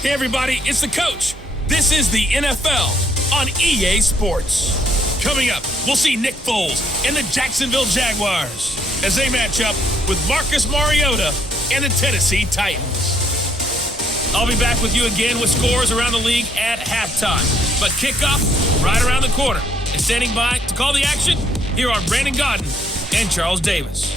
Hey everybody, it's the coach. This is the NFL on EA Sports. Coming up, we'll see Nick Foles and the Jacksonville Jaguars as they match up with Marcus Mariota and the Tennessee Titans. I'll be back with you again with scores around the league at halftime. But kickoff right around the corner. And standing by to call the action, here are Brandon Godden and Charles Davis.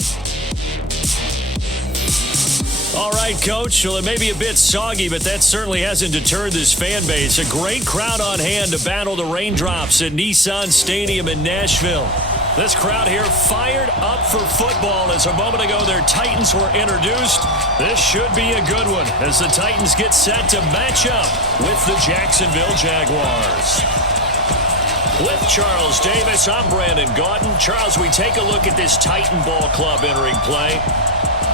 All right, Coach. Well, it may be a bit soggy, but that certainly hasn't deterred this fan base. A great crowd on hand to battle the raindrops at Nissan Stadium in Nashville. This crowd here fired up for football as a moment ago their Titans were introduced. This should be a good one as the Titans get set to match up with the Jacksonville Jaguars. With Charles Davis, I'm Brandon Godden. Charles, we take a look at this Titan Ball Club entering play.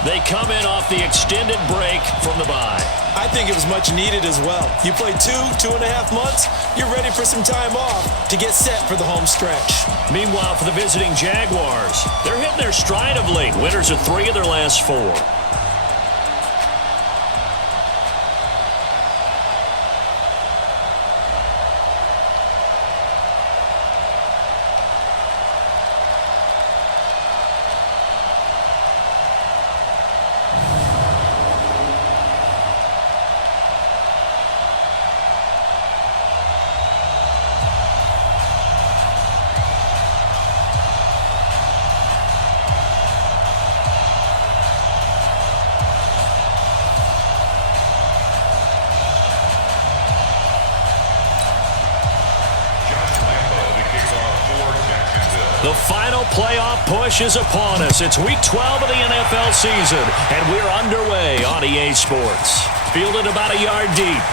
They come in off the extended break from the bye. I think it was much needed as well. You play 2.5 months, you're ready for some time off to get set for the home stretch. Meanwhile, for the visiting Jaguars, they're hitting their stride of late. Winners of 3 of their last 4. The final playoff push is upon us. It's week 12 of the NFL season, and we're underway on EA Sports. Fielded about a yard deep.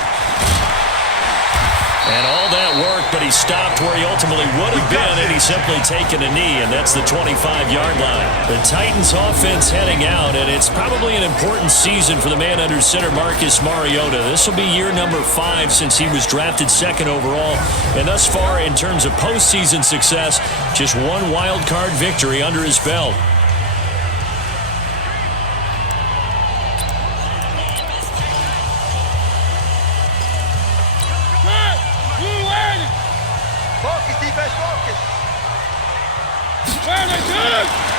And all that work, but he stopped where he ultimately would have been had he simply taken a knee, and that's the 25-yard line. The Titans offense heading out, and it's probably an important season for the man under center, Marcus Mariota. This will be year number 5 since he was drafted 2nd overall, and thus far in terms of postseason success, just one wild card victory under his belt.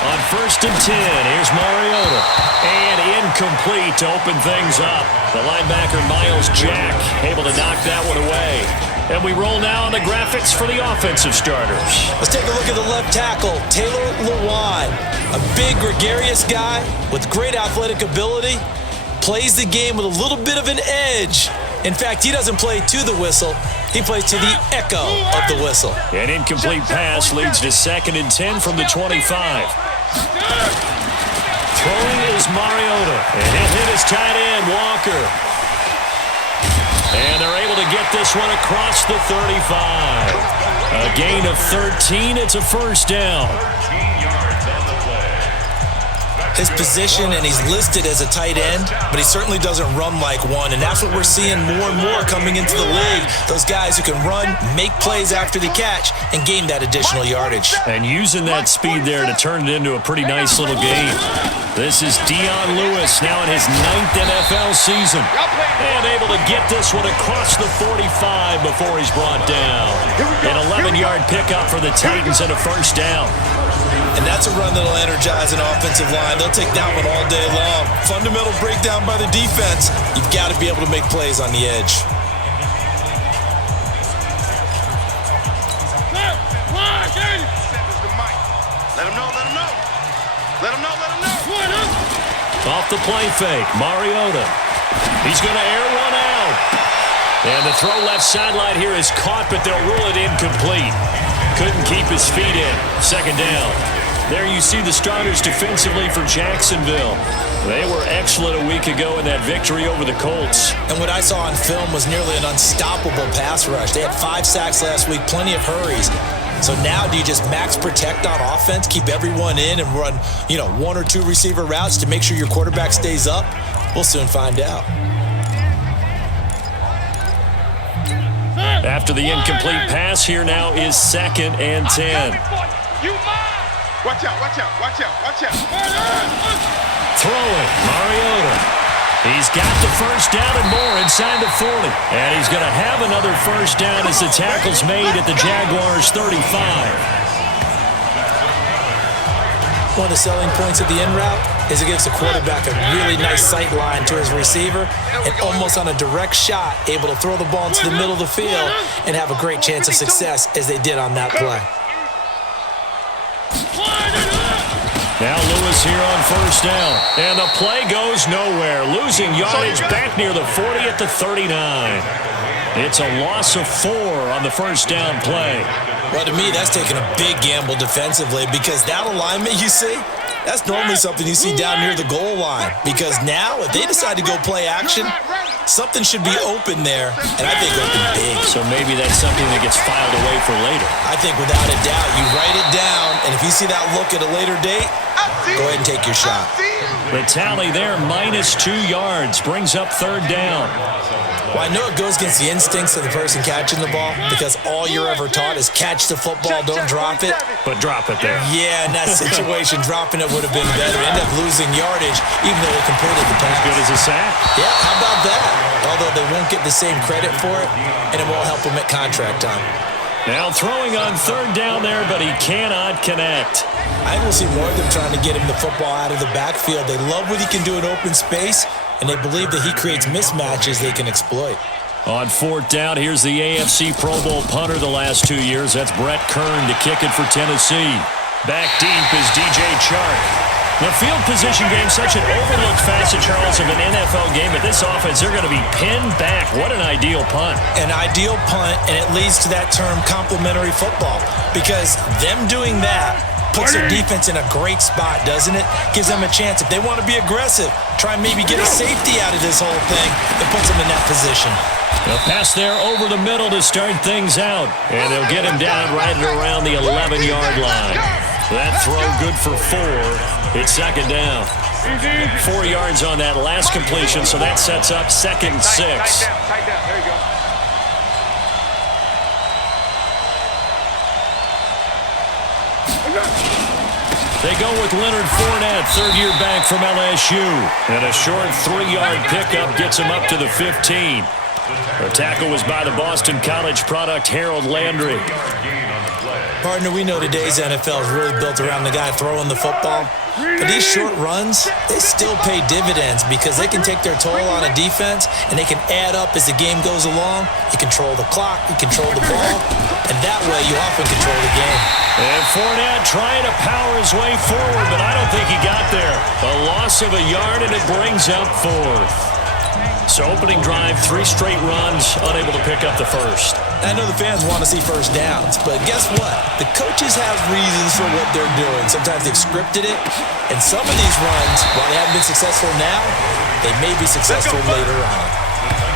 On 1st and 10, here's Mariota. And incomplete to open things up. The linebacker, Miles Jack, able to knock that one away. And we roll now on the graphics for the offensive starters. Let's take a look at the left tackle, Taylor Lewan. A big, gregarious guy with great athletic ability. Plays the game with a little bit of an edge. In fact, he doesn't play to the whistle. He plays to the echo of the whistle. An incomplete pass leads to 2nd and 10 from the 25. Throwing is Mariota. And he'll hit his tight end, Walker. And they're able to get this one across the 35. A gain of 13. It's a first down. His position, and he's listed as a tight end, but he certainly doesn't run like one, and that's what we're seeing more and more coming into the league. Those guys who can run, make plays after the catch, and gain that additional yardage. And using that speed there to turn it into a pretty nice little game. This is Dion Lewis now in his 9th NFL season. And able to get this one across the 45 before he's brought down. An 11-yard pickup for the Titans and a first down. And that's a run that'll energize an offensive line. They'll take that one all day long. Fundamental breakdown by the defense. You've got to be able to make plays on the edge. Let him know. Off the play fake, Mariota. He's going to air one out. And the throw left sideline here is caught, but they'll rule it incomplete. Couldn't keep his feet in. 2nd down. There you see the starters defensively for Jacksonville. They were excellent a week ago in that victory over the Colts. And what I saw on film was nearly an unstoppable pass rush. They had 5 sacks last week, plenty of hurries. So now do you just max protect on offense, keep everyone in, and run, 1 or 2 receiver routes to make sure your quarterback stays up? We'll soon find out. After the incomplete pass, here now is 2nd and 10. Watch out. Throwing, Mariota. He's got the first down and more. inside the 40. And he's going to have another first down as the tackle's made at the Jaguars' 35. One of the selling points of the in route is it gives the quarterback a really nice sight line to his receiver and almost on a direct shot able to throw the ball into the middle of the field and have a great chance of success as they did on that play. Now Lewis here on first down. And the play goes nowhere. Losing yardage back near the 40 at the 39. It's a loss of 4 on the first down play. Well, to me, that's taking a big gamble defensively because that alignment you see, that's normally something you see down near the goal line. Because now, if they decide to go play action, something should be open there, and I think open big. So maybe that's something that gets filed away for later. I think without a doubt, you write it down, and if you see that look at a later date, go ahead and take your shot. The tally there, -2 yards, brings up third down. Well, I know it goes against the instincts of the person catching the ball because all you're ever taught is catch the football, don't drop it. But drop it there. Yeah, in that situation, dropping it would have been better. End up losing yardage, even though they completed the pass. As good as a sack. Yeah, how about that? Although they won't get the same credit for it, and it won't help them at contract time. Now throwing on third down there, but he cannot connect. I will see more of them trying to get him the football out of the backfield. They love what he can do in open space, and they believe that he creates mismatches they can exploit. On fourth down, here's the AFC Pro Bowl punter the last 2 years. That's Brett Kern to kick it for Tennessee. Back deep is DJ Chark. The field position game, such an overlooked facet, Charles, of an NFL game. But this offense, they're going to be pinned back. What an ideal punt. An ideal punt, and it leads to that term complementary football. Because them doing that puts their defense in a great spot, doesn't it? Gives them a chance. If they want to be aggressive, try and maybe get a safety out of this whole thing, it puts them in that position. The pass there over the middle to start things out. And they'll get him down right around the 11-yard line. That throw good for 4. It's second down. 4 yards on that last completion, so that sets up second 6. Tight down. There you go. They go with Leonard Fournette, third-year back from LSU. And a short 3-yard pickup gets him up to the 15. The tackle was by the Boston College product, Harold Landry. Partner, we know today's NFL is really built around the guy throwing the football. But these short runs, they still pay dividends because they can take their toll on a defense and they can add up as the game goes along. You control the clock, you control the ball, and that way you often control the game. And Fournette trying to power his way forward, but I don't think he got there. A loss of a yard, and it brings up 4th. So opening drive, 3 straight runs, unable to pick up the first. I know the fans want to see first downs, but guess what? The coaches have reasons for what they're doing. Sometimes they've scripted it, and some of these runs, while they haven't been successful now, they may be successful later on.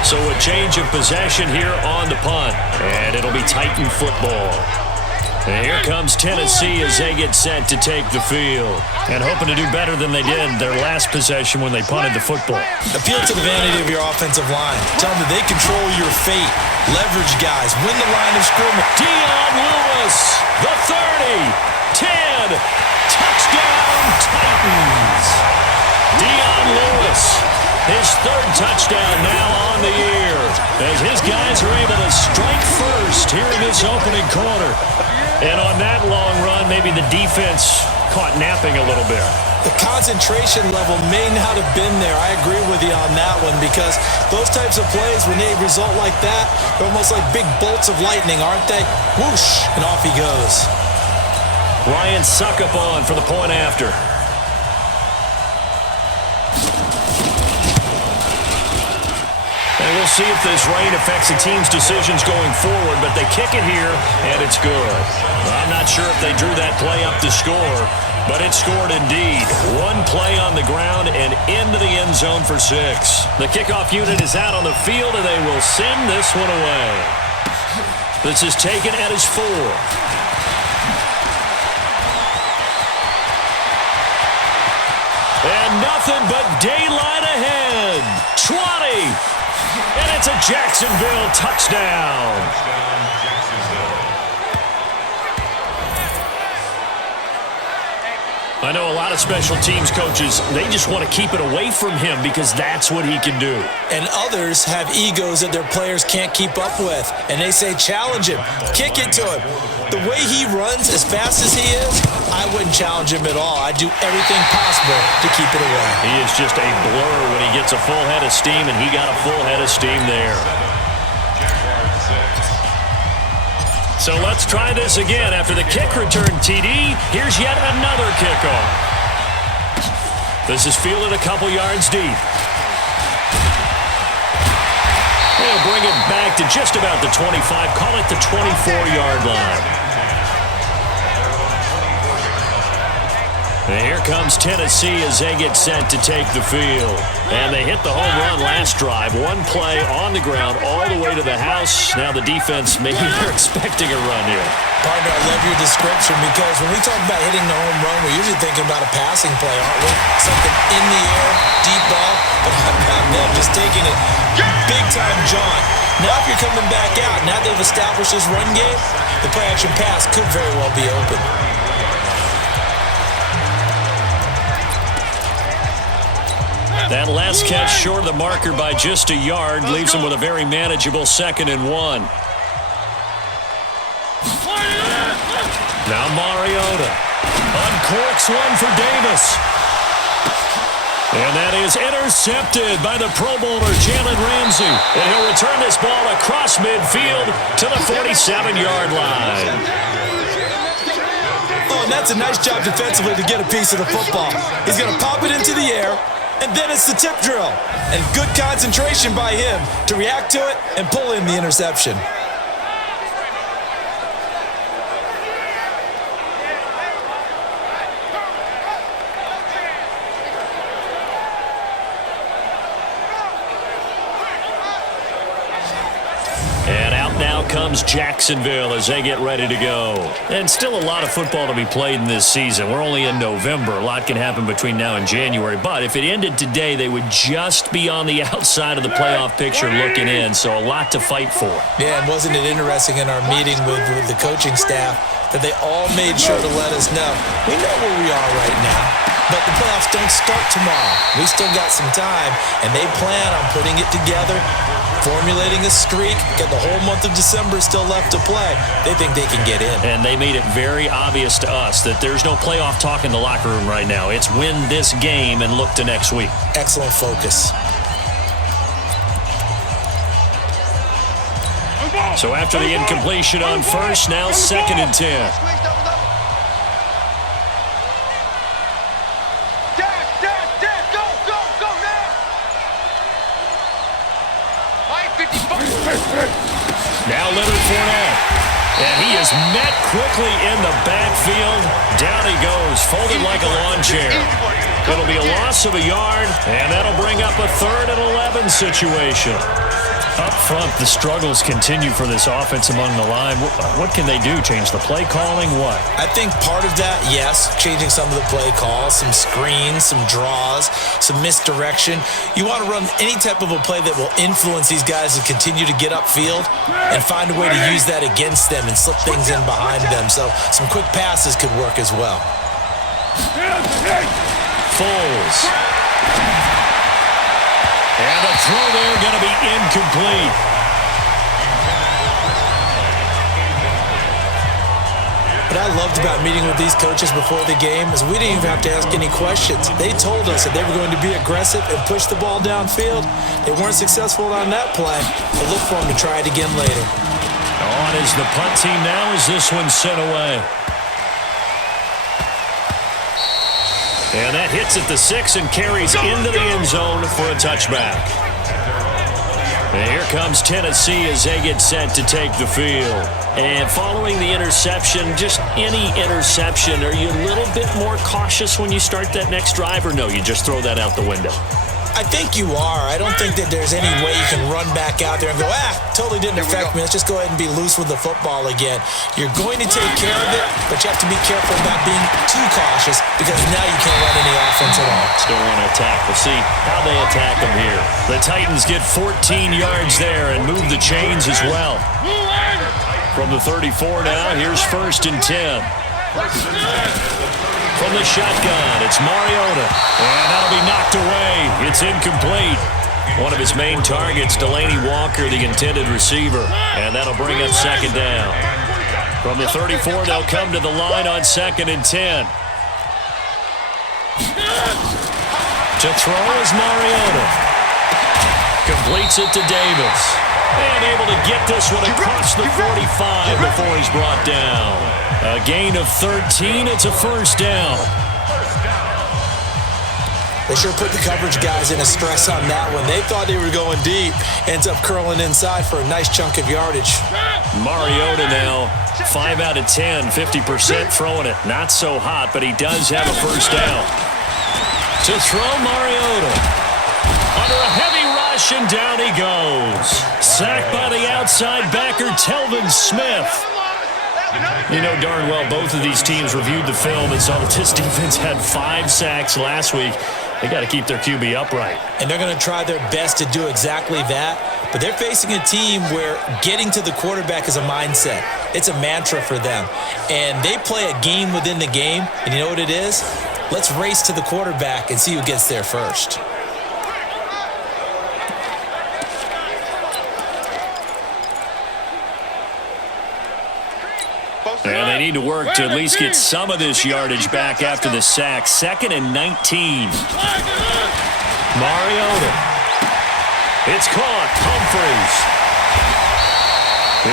So a change of possession here on the punt, and it'll be Titan football. And here comes Tennessee as they get set to take the field. And hoping to do better than they did their last possession when they punted the football. Appeal to the vanity of your offensive line. Tell them that they control your fate. Leverage guys. Win the line of scrimmage. Dion Lewis, the 30, 10, touchdown Titans. Dion Lewis, his 3rd touchdown now on the year. As his guys are able to strike first here in this opening quarter. And on that long run, maybe the defense caught napping a little bit. The concentration level may not have been there. I agree with you on that one because those types of plays, when they result like that, they're almost like big bolts of lightning, aren't they? Whoosh, and off he goes. Ryan Suckup on for the point after. And we'll see if this rain affects the team's decisions going forward, but they kick it here, and it's good. I'm not sure if they drew that play up to score, but it scored indeed. 1 play on the ground and into the end zone for 6. The kickoff unit is out on the field, and they will send this one away. This is taken at his 4. And nothing but daylight ahead. 20. And it's a Jacksonville touchdown. I know a lot of special teams coaches, they just want to keep it away from him because that's what he can do. And others have egos that their players can't keep up with. And they say, challenge him, kick it to him. The way he runs as fast as he is, I wouldn't challenge him at all. I'd do everything possible to keep it away. He is just a blur when he gets a full head of steam, and he got a full head of steam there. So let's try this again. After the kick return TD, here's yet another kickoff. This is fielded a couple yards deep. They'll bring it back to just about the 25, call it the 24-yard line. And here comes Tennessee as they get set to take the field. And they hit the home run last drive. One play on the ground all the way to the house. Now the defense, maybe they're expecting a run here. Partner, I love your description because when we talk about hitting the home run, we're usually thinking about a passing play, aren't we? Something in the air, deep ball, but how about them just taking it big-time jaunt. Now if you're coming back out, now they've established this run game, the play-action pass could very well be open. That last catch short of the marker by just a yard leaves him with a very manageable 2nd and 1. Now Mariota uncorks one for Davis. And that is intercepted by the Pro Bowler Jalen Ramsey. And he'll return this ball across midfield to the 47-yard line. Oh, and that's a nice job defensively to get a piece of the football. He's going to pop it into the air. And then it's the tip drill. And good concentration by him to react to it and pull in the interception. And out now comes Jacksonville as they get ready to go. And still a lot of football to be played in this season. We're only in November. A lot can happen between now and January. But if it ended today, they would just be on the outside of the playoff picture looking in. So a lot to fight for. Yeah, and wasn't it interesting in our meeting with the coaching staff that they all made sure to let us know, we know where we are right now, but the playoffs don't start tomorrow. We still got some time, and they plan on putting it together, formulating a streak, got the whole month of December still left to play. They think they can get in. And they made it very obvious to us that there's no playoff talk in the locker room right now. It's win this game and look to next week. Excellent focus. So after the incompletion on first, now 2nd and 10. Now Leonard Fournette. And he is met quickly in the backfield. Down he goes, folded like a lawn chair. It'll be a loss of a yard, and that'll bring up a 3rd and 11 situation. Up front, the struggles continue for this offense among the line. What can they do? Change the play calling? What? I think part of that, yes, changing some of the play calls, some screens, some draws, some misdirection. You want to run any type of a play that will influence these guys to continue to get upfield and find a way to use that against them and slip things in behind them. So some quick passes could work as well. Foles. And the throw there going to be incomplete. What I loved about meeting with these coaches before the game is we didn't even have to ask any questions. They told us that they were going to be aggressive and push the ball downfield. They weren't successful on that play, but look for them to try it again later. On is the punt team now as this one's sent away. And that hits at the 6 and carries into the end zone for a touchback. And here comes Tennessee as they get set to take the field. And following the interception, just any interception, are you a little bit more cautious when you start that next drive, or no, you just throw that out the window? I think you are. I don't think that there's any way you can run back out there and go, totally didn't affect me. Let's just go ahead and be loose with the football again. You're going to take care of it, but you have to be careful about being too cautious because now you can't run any offense at all. Still want to attack. We'll see how they attack them here. The Titans get 14 yards there and move the chains as well. From the 34 now, here's 1st and 10. From the shotgun, it's Mariota. And that'll be knocked away. It's incomplete. One of his main targets, Delaney Walker, the intended receiver. And that'll bring up second down. From the 34, they'll come to the line on 2nd and 10. To throw is Mariota. Completes it to Davis. And able to get this one across the 45 before he's brought down. A gain of 13. It's a first down. They sure put the coverage guys in a stress on that one. They thought they were going deep. Ends up curling inside for a nice chunk of yardage. Mariota now, 5 out of 10, 50% throwing it. Not so hot, but he does have a first down. To throw Mariota. Under a heavy rush, and down he goes. Sacked by the outside backer, Telvin Smith. You know darn well both of these teams reviewed the film and saw that this defense had 5 sacks last week. They got to keep their QB upright. And they're going to try their best to do exactly that. But they're facing a team where getting to the quarterback is a mindset. It's a mantra for them. And they play a game within the game. And you know what it is? Let's race to the quarterback and see who gets there first. And they need to work to at least get some of this yardage back after the sack. 2nd and 19. Mariota. It's caught. Humphreys.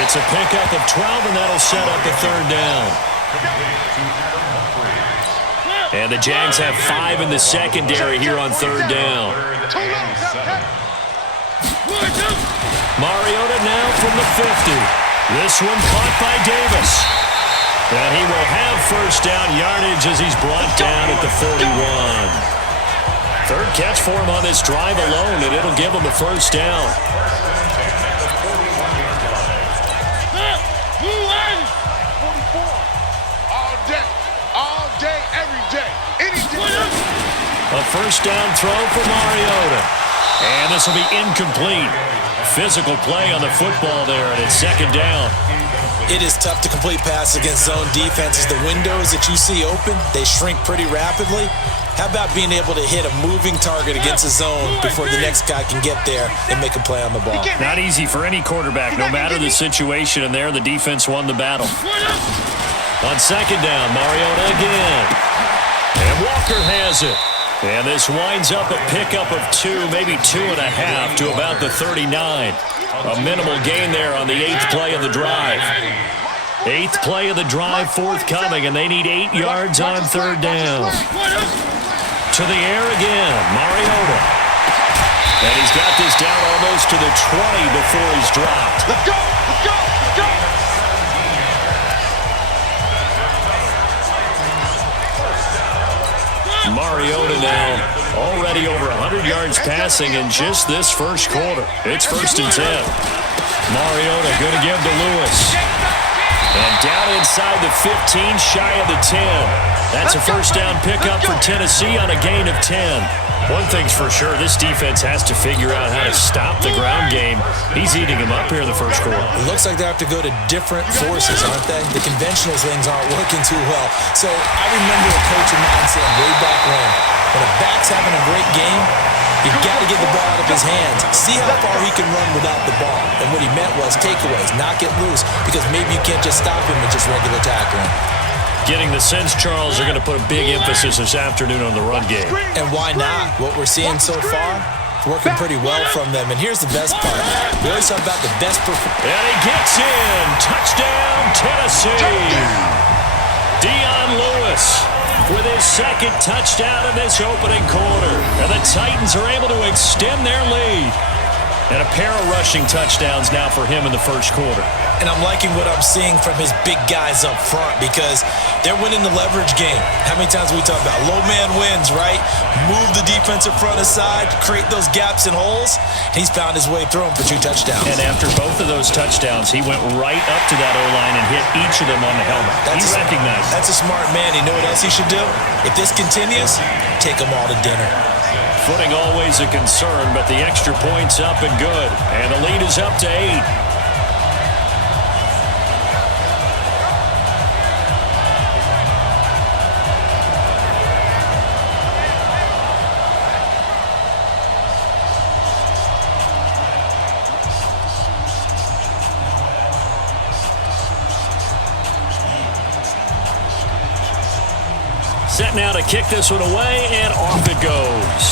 It's a pickup of 12, and that'll set up a third down. And the Jags have 5 in the secondary here on third down. Mariota now from the 50. This one caught by Davis. And he will have first down yardage as he's brought down at the 41. Third catch for him on this drive alone, and it'll give him a first down. All day, every day, any day. A first down throw for Mariota. And this will be incomplete. Physical play on the football there, and it's 2nd down. It is tough to complete passes against zone defenses. The windows that you see open, they shrink pretty rapidly. How about being able to hit a moving target against a zone before the next guy can get there and make a play on the ball? Not easy for any quarterback, no matter the situation, and there the defense won the battle. On 2nd down, Mariota again. And Walker has it. And this winds up a pickup of 2, maybe 2.5 to about the 39. A minimal gain there on the 8th play of the drive. 8th play of the drive forthcoming, and they need 8 yards on third down. To the air again, Mariota. And he's got this down almost to the 20 before he's dropped. Let's go! Let's go! Let's go! Mariota now already over 100 yards passing in just this first quarter. It's 1st and 10. Mariota going to give to Lewis. And down inside the 15, shy of the 10. That's a first down pickup for Tennessee on a gain of 10. One thing's for sure, this defense has to figure out how to stop the ground game. He's eating them up here in the first quarter. It looks like they have to go to different forces, aren't they? The conventional things aren't working too well. So I remember a coach in Madden saying way back when a back's having a great game, you've got to get the ball out of his hands. See how far he can run without the ball. And what he meant was takeaways, knock it loose, because maybe you can't just stop him with just regular tackling. Getting the sense, Charles, they're going to put a big emphasis this afternoon on the run game. And why not? What we're seeing so far, it's working pretty well from them. And here's the best part. We always talk about the best performance. And he gets in. Touchdown, Tennessee. Dion Lewis with his 2nd touchdown in this opening quarter. And the Titans are able to extend their lead. And a pair of rushing touchdowns now for him in the first quarter. And I'm liking what I'm seeing from his big guys up front because they're winning the leverage game. How many times we talk about low man wins, right? Move the defensive front aside, create those gaps and holes. He's found his way through them for 2 touchdowns. And after both of those touchdowns, he went right up to that O-line and hit each of them on the helmet. He recognized. That's a smart man. You know what else he should do? If this continues, take them all to dinner. Footing always a concern, but the extra point's up and good. And the lead is up to 8. now to kick this one away, and off it goes.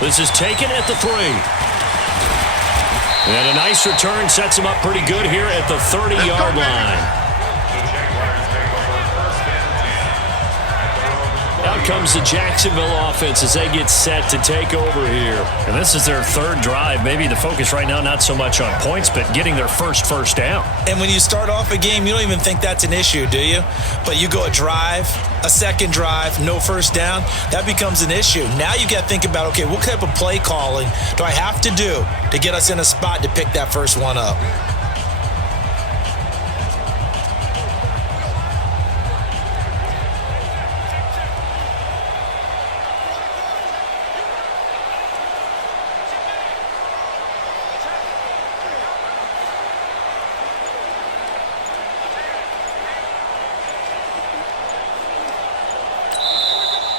This is taken at the 3. And a nice return sets him up pretty good here at the 30-yard line. Out comes the Jacksonville offense as they get set to take over here. And this is their third drive. Maybe the focus right now not so much on points, but getting their first down. And when you start off a game, you don't even think that's an issue, do you? But you go a drive, a second drive, no first down, that becomes an issue. Now you got to think about, okay, what type of play calling do I have to do to get us in a spot to pick that first one up?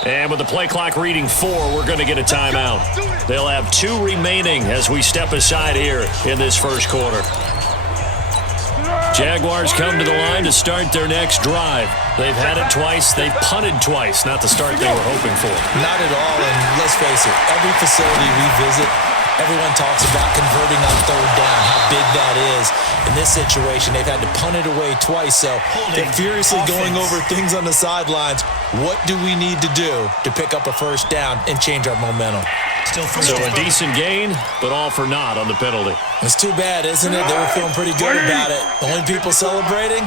And with the play clock reading 4, we're going to get a timeout. They'll have 2 remaining as we step aside here in this first quarter. Jaguars come to the line to start their next drive. They've had it twice. They've punted twice. Not the start they were hoping for. Not at all, and let's face it, every facility we visit, everyone talks about converting on third down, how big that is. In this situation, they've had to punt it away twice, so they're furiously going over things on the sidelines. What do we need to do to pick up a first down and change our momentum? So a decent gain, but all for naught on the penalty. It's too bad, isn't it? They were feeling pretty good about it. The only people celebrating?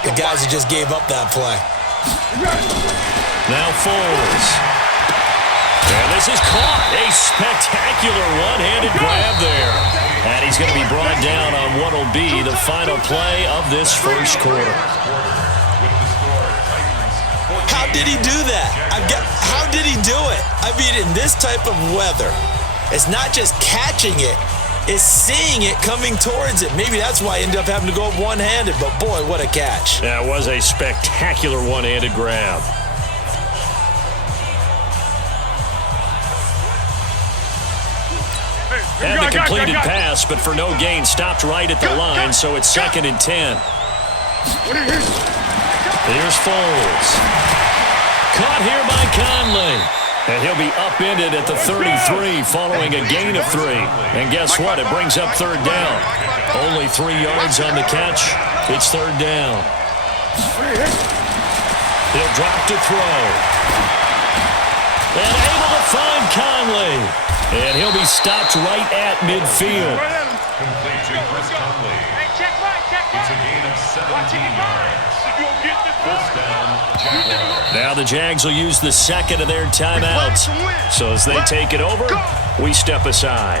The guys who just gave up that play. Now Foles. And this is caught. A spectacular one-handed grab there. And he's going to be brought down on what will be the final play of this first quarter. How did he do that? How did he do it? I mean, in this type of weather, it's not just catching it, it's seeing it coming towards it. Maybe that's why he ended up having to go up one-handed, but boy, what a catch. That was a spectacular one-handed grab. And the completed pass, but for no gain, stopped right at the line, so it's 2nd and 10. Here's Foles. Caught here by Conley. And he'll be upended at the 33 following a gain of 3. And guess what? It brings up third down. Only 3 yards on the catch. It's third down. He'll drop to throw. And able to find Conley. And he'll be stopped right at midfield. Complete to Chris Conley. It's a gain of 17 yards. First down, Jaguars. Now the Jags will use the 2nd of their timeouts. So as they take it over, we step aside.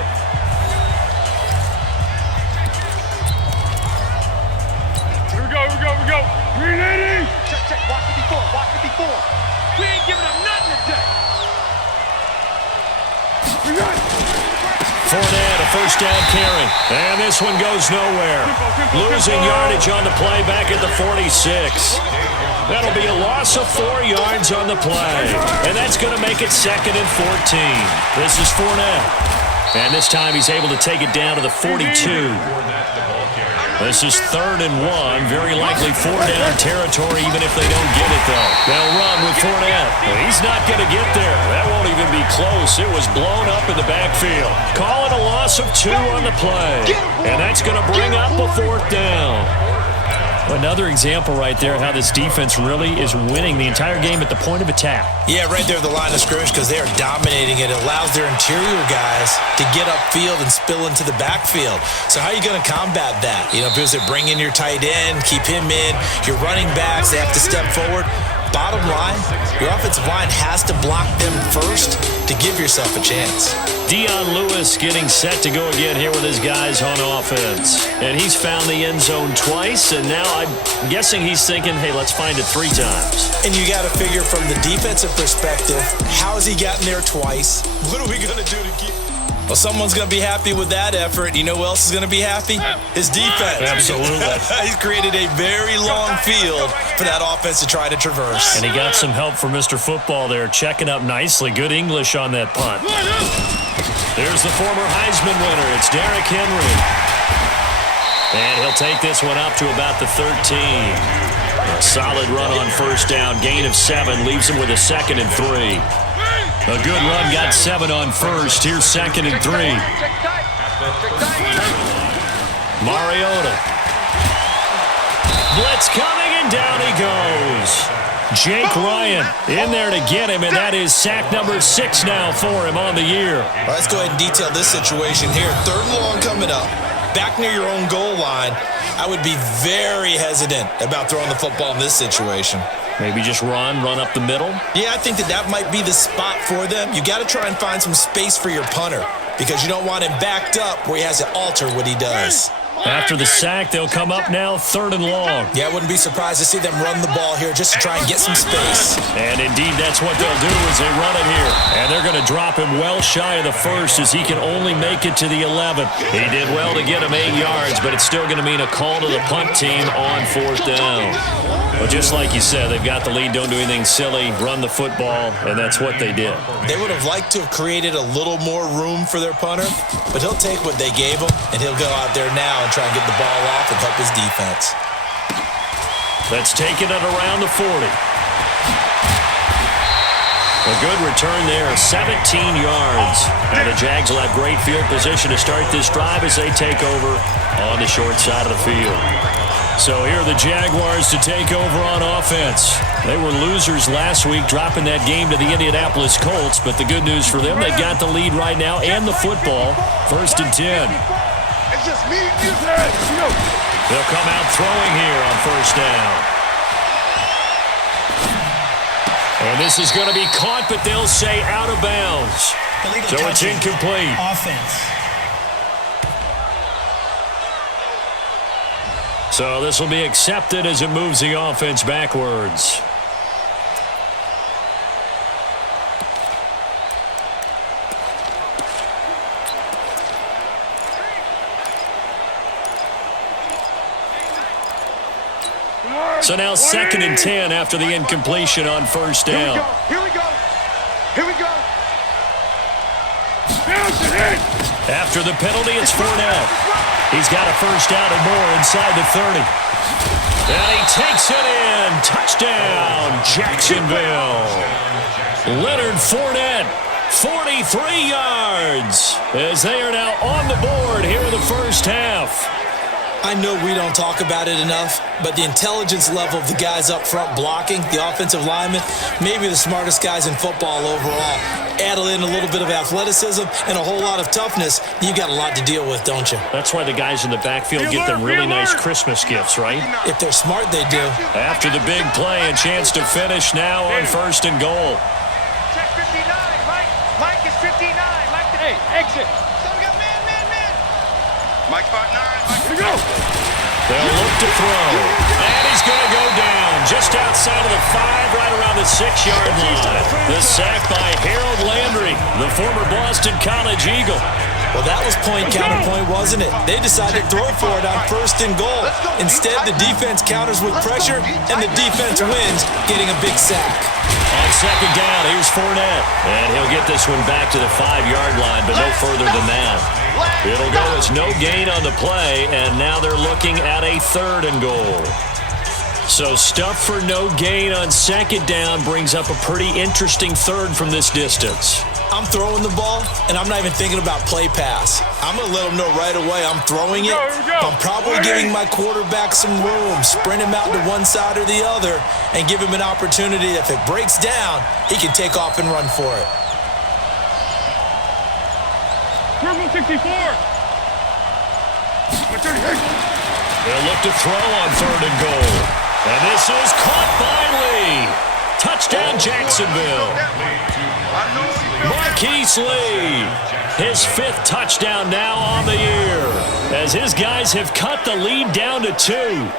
Here we go. Green 80. Check. Watch it before. We ain't giving up nothing today. Fournette, a first down carry. And this one goes nowhere. Losing yardage on the play back at the 46. That'll be a loss of 4 yards on the play. And that's going to make it 2nd and 14. This is Fournette. And this time he's able to take it down to the 42. This is 3rd and 1. Very likely 4-down territory even if they don't get it, though. They'll run with Fournette. Well, he's not going to get there. That won't even be close. It was blown up in the backfield. Calling a loss of 2 on the play. And that's going to bring up a 4th down. Another example right there how this defense really is winning the entire game at the point of attack. Yeah, right there at the line of scrimmage because they are dominating it. It allows their interior guys to get upfield and spill into the backfield. So how are you going to combat that? You know, because they bring in your tight end, keep him in. Your running backs, they have to step forward. Bottom line, your offensive line has to block them first to give yourself a chance. Dion Lewis getting set to go again here with his guys on offense. And he's found the end zone twice, and now I'm guessing he's thinking, hey, let's find it 3 times. And you got to figure from the defensive perspective, how has he gotten there twice? What are we going to do to keep... Well, someone's going to be happy with that effort. You know who else is going to be happy? His defense. Absolutely. He's created a very long field for that offense to try to traverse. And he got some help from Mr. Football there, checking up nicely. Good English on that punt. There's the former Heisman winner. It's Derrick Henry. And he'll take this one up to about the 13. A solid run on first down. Gain of 7 leaves him with a 2nd and 3. A good run got 7 on first. Here's 2nd and 3. Mariota. Blitz coming, and down he goes. Jake Ryan in there to get him, and that is sack number 6 now for him on the year. Well, let's go ahead and detail this situation here. 3rd and long coming up. Back near your own goal line. I would be very hesitant about throwing the football in this situation. Maybe just run up the middle? Yeah, I think that might be the spot for them. You got to try and find some space for your punter because you don't want him backed up where he has to alter what he does. After the sack, they'll come up now 3rd and long. Yeah, I wouldn't be surprised to see them run the ball here just to try and get some space. And indeed, that's what they'll do as they run it here. And they're going to drop him well shy of the 1st as he can only make it to the 11th. He did well to get him 8 yards, but it's still going to mean a call to the punt team on 4th down. Well, just like you said, they've got the lead, don't do anything silly, run the football, and that's what they did. They would have liked to have created a little more room for their punter, but he'll take what they gave him, and he'll go out there now and try and get the ball off and help his defense. Let's take it at around the 40. A good return there, 17 yards. And the Jags will have great field position to start this drive as they take over on the short side of the field. So here are the Jaguars to take over on offense. They were losers last week, dropping that game to the Indianapolis Colts, but the good news for them, they got the lead right now and the football. 1st and 10. It's just me and you. They'll come out throwing here on 1st down. And this is going to be caught, but they'll say out of bounds. So it's incomplete. Offense. So this will be accepted as it moves the offense backwards. So now 2nd and 10 after the incompletion on 1st down. Here we go. After the penalty, it's Fournette. He's got a 1st down and more inside the 30. And he takes it in. Touchdown, Jacksonville. Leonard Fournette, 43 yards, as they are now on the board here in the 1st half. I know we don't talk about it enough, but the intelligence level of the guys up front blocking, the offensive linemen, maybe the smartest guys in football overall. Add in a little bit of athleticism and a whole lot of toughness, you got a lot to deal with, don't you? That's why the guys in the backfield get them really nice Christmas gifts, right? If they're smart, they do. After the big play, a chance to finish now on 1st and goal. Check 59. Mike is 59. Hey, exit. Mike 5'9". Here we go. They'll look to throw. And he's going to go down just outside of the 5, right around the 6-yard line. The sack by Harold Landry, the former Boston College Eagle. Well, that was point counterpoint, wasn't it? They decided to throw for it on 1st and goal. Instead, the defense counters with pressure, and the defense wins, getting a big sack. On 2nd down, here's Fournette. And he'll get this one back to the 5-yard line, but no further than that. It'll go as no gain on the play, and now they're looking at a 3rd and goal. So stuff for no gain on 2nd down brings up a pretty interesting 3rd from this distance. I'm throwing the ball, and I'm not even thinking about play pass. I'm going to let them know right away I'm throwing it. I'm probably giving my quarterback some room, sprint him out to one side or the other, and give him an opportunity. If it breaks down, he can take off and run for it. Turbo 64. They'll look to throw on 3rd and goal. And this is caught by Lee. Touchdown, Jacksonville. Marquise Lee, his 5th touchdown now on the year, as his guys have cut the lead down to 2.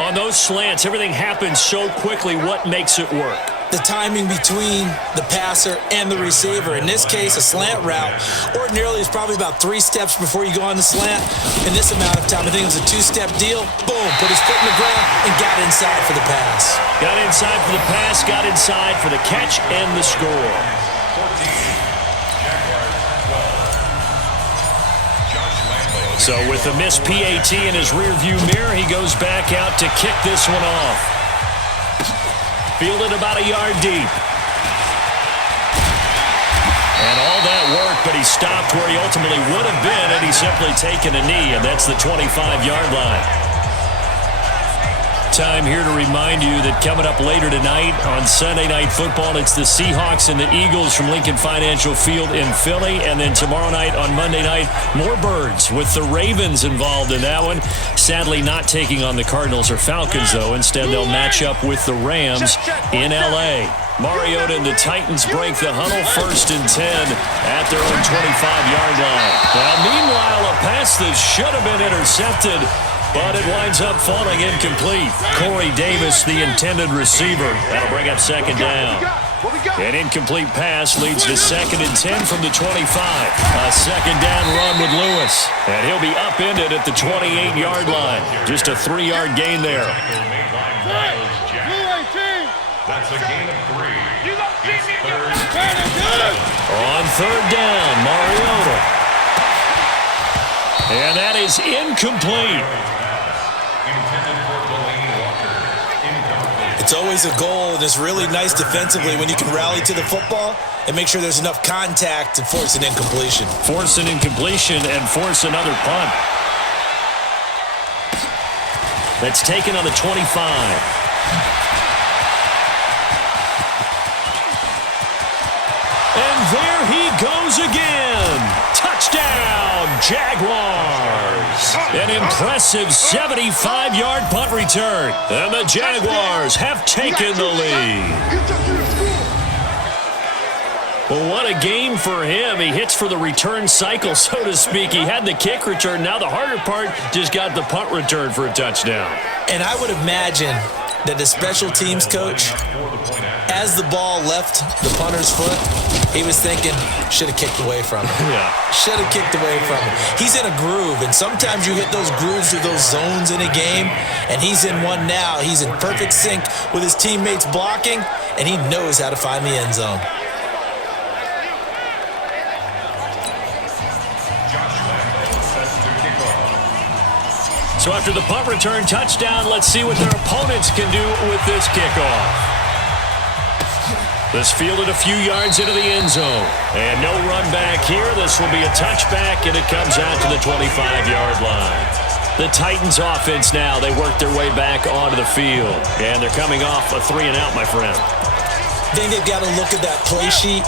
On those slants, everything happens so quickly. What makes it work? The timing between the passer and the receiver. In this case, a slant route ordinarily is probably about 3 steps before you go on the slant. In this amount of time, I think it was a 2-step deal. Boom, put his foot in the ground and got inside for the pass. Got inside for the pass, got inside for the catch and the score. So with the missed PAT in his rearview mirror, he goes back out to kick this one off. Fielded about a yard deep. And all that work, but he stopped where he ultimately would have been had he simply taken a knee, and that's the 25-yard line. Time here to remind you that coming up later tonight on Sunday Night Football, it's the Seahawks and the Eagles from Lincoln Financial Field in Philly. And then tomorrow night on Monday night, more Birds with the Ravens involved in that one. Sadly not taking on the Cardinals or Falcons, though. Instead, they'll match up with the Rams in L.A. Mariota and the Titans break the huddle, 1st and 10 at their own 25-yard line. Now, meanwhile, a pass that should have been intercepted, but it winds up falling incomplete. Corey Davis, the intended receiver. That'll bring up 2nd down. An incomplete pass leads to 2nd and 10 from the 25. A 2nd down run with Lewis. And he'll be upended at the 28-yard line. Just a 3-yard gain there. That's a gain of 3. On 3rd down, Mariota. And that is incomplete. It's always a goal, and it's really nice defensively when you can rally to the football and make sure there's enough contact to force an incompletion. Force an incompletion and force another punt. That's taken on the 25. And there he goes again. Touchdown, Jaguars. An impressive 75-yard punt return. And the Jaguars have taken the lead. Well, what a game for him. He hits for the return cycle, so to speak. He had the kick return. Now the harder part, just got the punt return for a touchdown. And I would imagine that the special teams coach, as the ball left the punter's foot, he was thinking, should have kicked away from him. Yeah. Should have kicked away from him. He's in a groove, and sometimes you hit those grooves or those zones in a game, and he's in one now. He's in perfect sync with his teammates blocking, and he knows how to find the end zone. So after the punt return touchdown, let's see what their opponents can do with this kickoff. This fielded a few yards into the end zone. And no run back here. This will be a touchback, and it comes out to the 25-yard line. The Titans offense now, they work their way back onto the field. And they're coming off a 3-and-out, my friend. I think they've got to look at that play sheet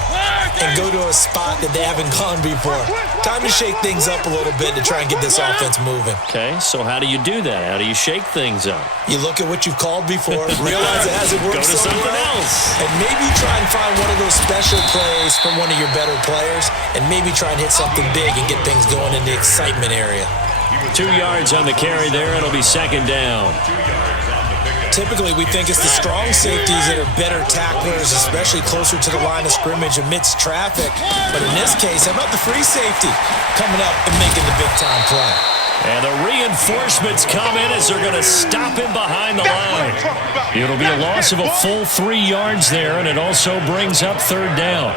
and go to a spot that they haven't gone before. Time to shake things up a little bit to try and get this offense moving. Okay, so how do you do that? How do you shake things up? You look at what you've called before, realize it hasn't worked so something well, else, and maybe try and find one of those special plays from one of your better players, and maybe try and hit something big and get things going in the excitement area. 2 yards on the carry there. It'll be 2nd down. Typically, we think it's the strong safeties that are better tacklers, especially closer to the line of scrimmage amidst traffic. But in this case, how about the free safety coming up and making the big-time play? And the reinforcements come in as they're going to stop him behind the line. It'll be a loss of a full 3 yards there, and it also brings up 3rd down.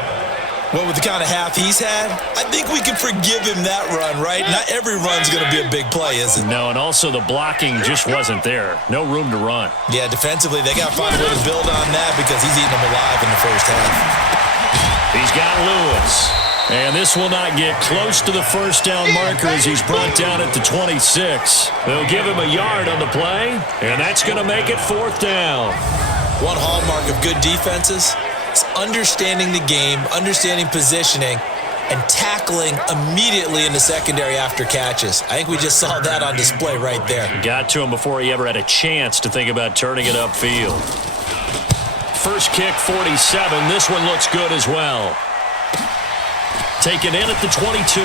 Well, with the kind of half he's had, I think we can forgive him that run, right? Not every run's going to be a big play, is it? No, and also the blocking just wasn't there. No room to run. Yeah, defensively, they got to find a way to build on that because he's eating them alive in the first half. He's got Lewis. And this will not get close to the 1st down marker as he's brought down at the 26. They'll give him a yard on the play, and that's going to make it 4th down. One hallmark of good defenses is understanding the game, understanding positioning, and tackling immediately in the secondary after catches. I think we just saw that on display right there. Got to him before he ever had a chance to think about turning it upfield. First kick, 47. This one looks good as well. Taken in at the 22.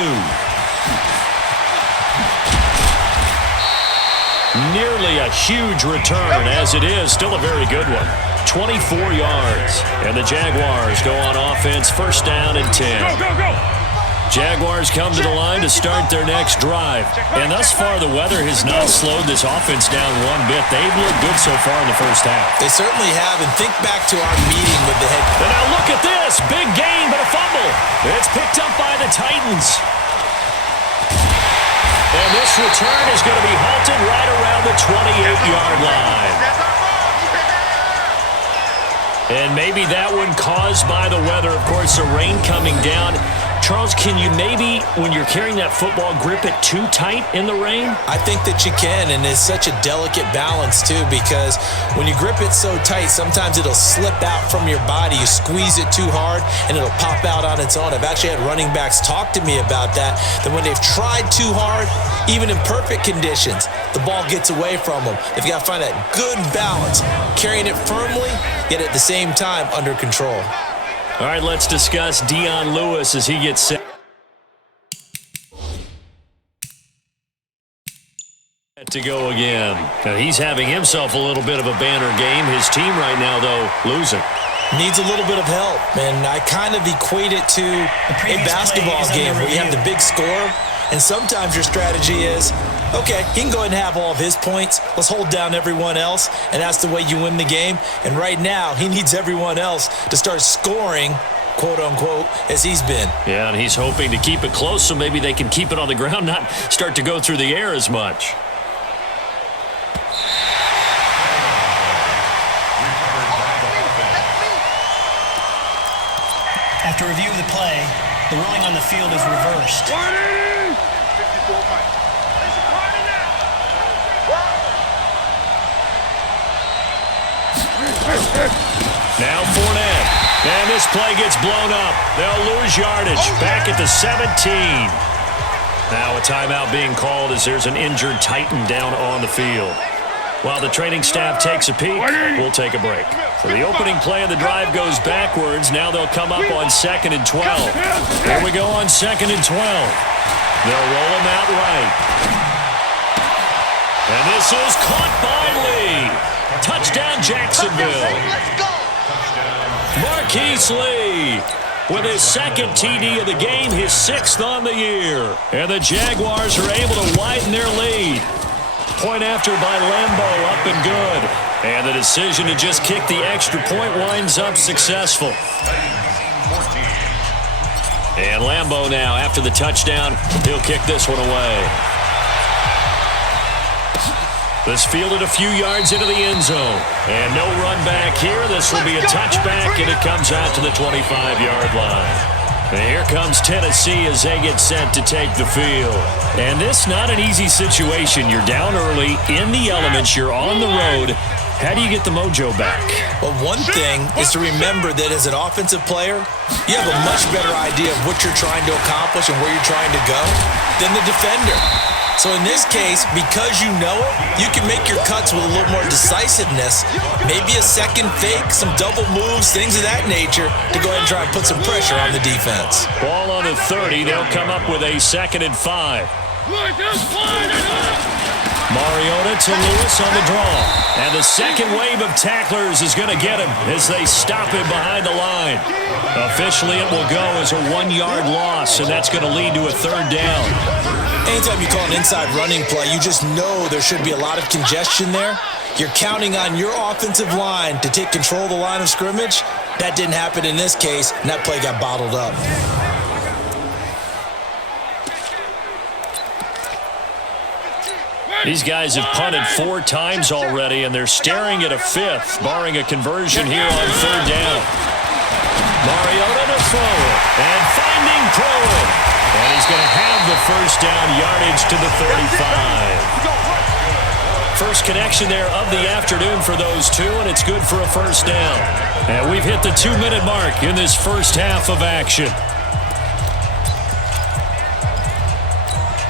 Nearly a huge return, as it is. Still a very good one. 24 yards. And the Jaguars go on offense, 1st down and 10. Jaguars come to the line to start their next drive. And thus far, the weather has not slowed this offense down one bit. They've looked good so far in the first half. They certainly have. And think back to our meeting with the head coach. And now look at this. Big gain, but a fumble. It's picked up by the Titans. And this return is going to be halted right around the 28-yard line. And maybe that one caused by the weather. Of course, the rain coming down. Charles, can you maybe, when you're carrying that football, grip it too tight in the rain? I think that you can, and it's such a delicate balance, too, because when you grip it so tight, sometimes it'll slip out from your body. You squeeze it too hard, and it'll pop out on its own. I've actually had running backs talk to me about that when they've tried too hard, even in perfect conditions, the ball gets away from them. They've got to find that good balance, carrying it firmly, yet at the same time under control. All right, let's discuss Dion Lewis as he gets set to go again. Now, he's having himself a little bit of a banner game. His team right now, though, losing. Needs a little bit of help, and I kind of equate it to a basketball game where you have the big score, and sometimes your strategy is, okay, he can go ahead and have all of his points. Let's hold down everyone else, and that's the way you win the game. And right now, he needs everyone else to start scoring, quote-unquote, as he's been. Yeah, and he's hoping to keep it close so maybe they can keep it on the ground, not start to go through the air as much. After review of the play, the ruling on the field is reversed. Now Fournette. And this play gets blown up. They'll lose yardage. Back at the 17. Now a timeout being called as there's an injured Titan down on the field. While the training staff takes a peek, we'll take a break. So the opening play of the drive goes backwards. Now they'll come up on 2nd and 12. Here we go on 2nd and 12. They'll roll him out right. And this is caught by Lee. Touchdown, Jacksonville. Marquise Lee with his second TD of the game, his 6th on the year. And the Jaguars are able to widen their lead. Point after by Lambeau, up and good. And the decision to just kick the extra point winds up successful. And Lambeau now, after the touchdown, he'll kick this one away. This fielded a few yards into the end zone. And no run back here. This will be a touchback, and it comes out to the 25-yard line. And here comes Tennessee as they get set to take the field. And this not an easy situation. You're down early, in the elements, you're on the road. How do you get the mojo back? Well, one thing is to remember that as an offensive player, you have a much better idea of what you're trying to accomplish and where you're trying to go than the defender. So in this case, because you know it, you can make your cuts with a little more decisiveness, maybe a second fake, some double moves, things of that nature, to go ahead and try and put some pressure on the defense. Ball on the 30. They'll come up with a 2nd and 5. Mariota to Lewis on the draw. And the second wave of tacklers is going to get him as they stop him behind the line. Officially, it will go as a 1-yard loss, and that's going to lead to a 3rd down. Anytime you call an inside running play, you just know there should be a lot of congestion there. You're counting on your offensive line to take control of the line of scrimmage. That didn't happen in this case, and that play got bottled up. These guys have punted 4 times already, and they're staring at a 5th, barring a conversion here on 3rd down. Mariota to throw it, and finding Proen. And he's going to have the 1st down, yardage to the 35. First connection there of the afternoon for those two, and it's good for a 1st down. And we've hit the 2-minute mark in this first half of action.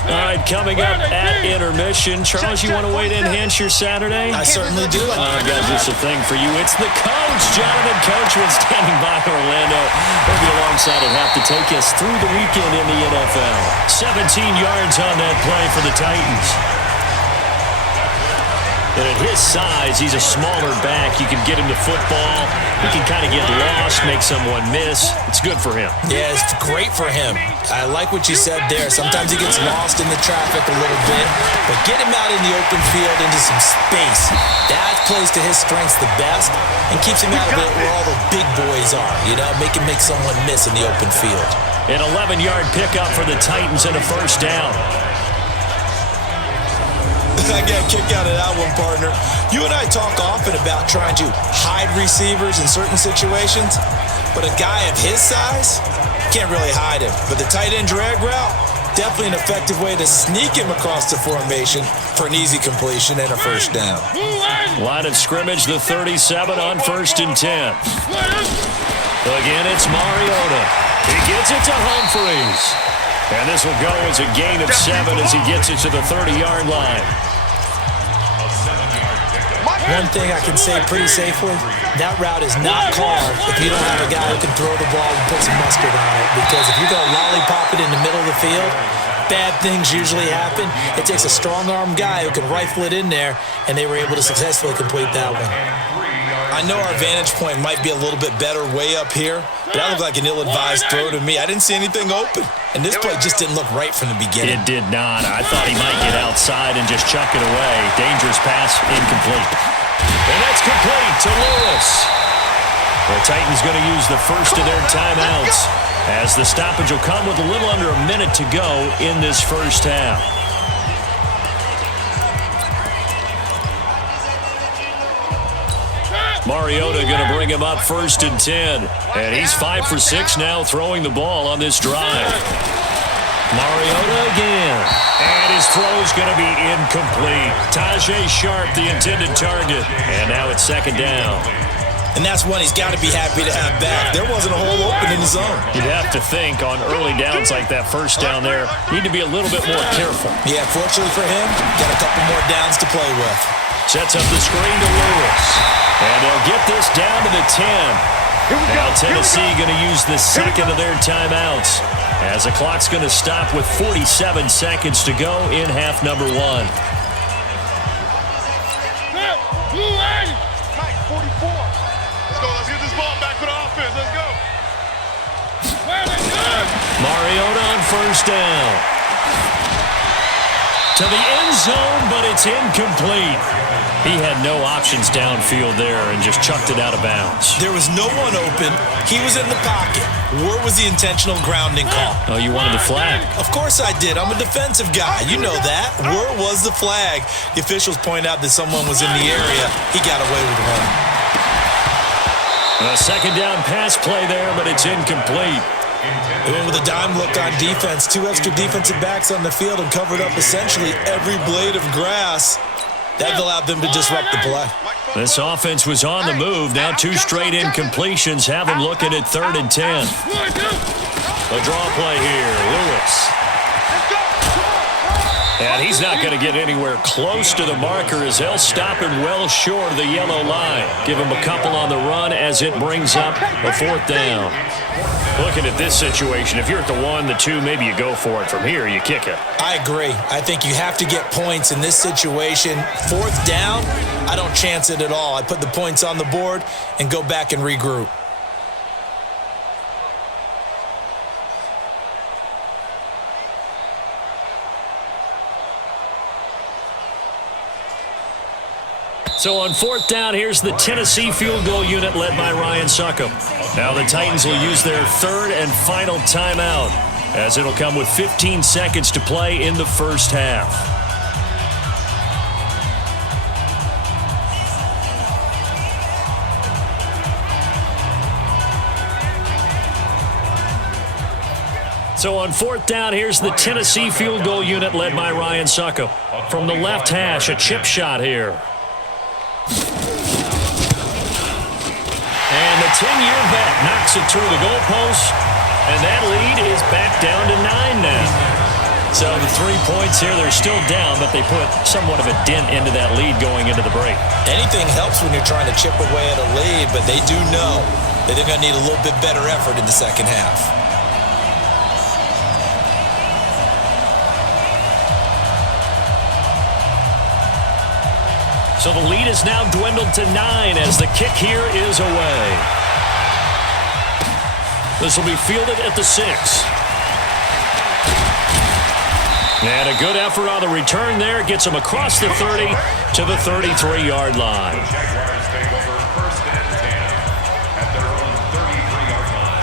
All right, coming up at intermission. Charles, you want to wait to enhance your Saturday? I certainly do. I've got just a thing for you. It's the coach, Jonathan Coachman, standing by Orlando. He'll be alongside and have to take us through the weekend in the NFL. 17 yards on that play for the Titans. And at his size, he's a smaller back. You can get him to football. He can kind of get lost, make someone miss. It's good for him. Yeah, it's great for him. I like what you said there. Sometimes he gets lost in the traffic a little bit, but get him out in the open field into some space. That plays to his strengths the best and keeps him out of it where all the big boys are, make him make someone miss in the open field. An 11-yard pickup for the Titans and a 1st down. I got a kick out of that one, partner. You and I talk often about trying to hide receivers in certain situations, but a guy of his size can't really hide him. But the tight end drag route, definitely an effective way to sneak him across the formation for an easy completion and a first down. Line of scrimmage, the 37 on 1st and 10. Again, it's Mariota. He gets it to Humphries. And this will go as a gain of 7 as he gets it to the 30-yard line. One thing I can say pretty safely, that route is not called if you don't have a guy who can throw the ball and put some mustard on it. Because if you're going to lollipop it in the middle of the field, bad things usually happen. It takes a strong-arm guy who can rifle it in there, and they were able to successfully complete that one. I know our vantage point might be a little bit better way up here, but that looked like an ill-advised throw to me. I didn't see anything open, and this play just didn't look right from the beginning. It did not. I thought he might get outside and just chuck it away. Dangerous pass, incomplete. And that's complete to Lewis. The Titans going to use the first of their timeouts as the stoppage will come with a little under a minute to go in this first half. Mariota going to bring him up 1st and 10. And he's 5 for 6 now throwing the ball on this drive. Mariota again. And his throw's going to be incomplete. Tajay Sharp, the intended target. And now it's 2nd down. And that's one he's got to be happy to have back. There wasn't a hole open in his zone. You'd have to think on early downs like that first down there, need to be a little bit more careful. Yeah, fortunately for him, got a couple more downs to play with. Sets up the screen to Lewis. And they'll get this down to the 10. Now Tennessee going to use the second of their timeouts as the clock's going to stop with 47 seconds to go in half number 1. Mike, 44. Let's go. Let's get this ball back for the offense. Let's go. Mariota on 1st down. To the end zone, but it's incomplete. He had no options downfield there and just chucked it out of bounds. There was no one open. He was in the pocket. Where was the intentional grounding call? Oh, you wanted the flag? Of course I did. I'm a defensive guy. You know that. Where was the flag? The officials point out that someone was in the area. He got away with one. A 2nd down pass play there, but it's incomplete. They went with a dime look on defense. 2 extra defensive backs on the field and covered up essentially every blade of grass. That allowed them to disrupt the play. This offense was on the move. Now 2 straight incompletions have them looking at 3rd and 10. A draw play here. Lewis. And he's not going to get anywhere close to the marker as they'll stop him well short of the yellow line. Give him a couple on the run as it brings up a 4th down. Looking at this situation, if you're at the 1, the 2, maybe you go for it. From here, you kick it. I agree. I think you have to get points in this situation. 4th down, I don't chance it at all. I put the points on the board and go back and regroup. So on 4th down, here's the Tennessee field goal unit led by Ryan Succop. Now the Titans will use their 3rd and final timeout as it'll come with 15 seconds to play in the first half. So on 4th down, here's the Tennessee field goal unit led by Ryan Succop. From the left hash, a chip shot here. And the 10-year vet knocks it through the goalpost, and that lead is back down to 9 now. So the 3 points here, they're still down, but they put somewhat of a dent into that lead going into the break. Anything helps when you're trying to chip away at a lead, but they do know that they're going to need a little bit better effort in the second half. So the lead is now dwindled to 9 as the kick here is away. This will be fielded at the 6. And a good effort on the return there. Gets him across the 30 to the 33-yard line. The Jaguars take over 1st and 10 at their own 33-yard line.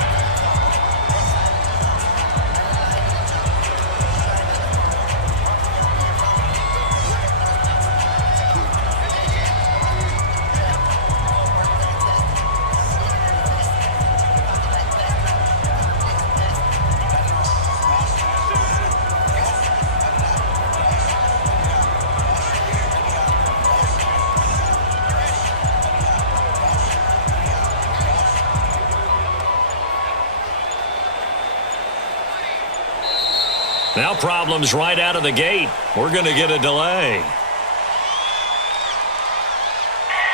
Now problems right out of the gate. We're going to get a delay.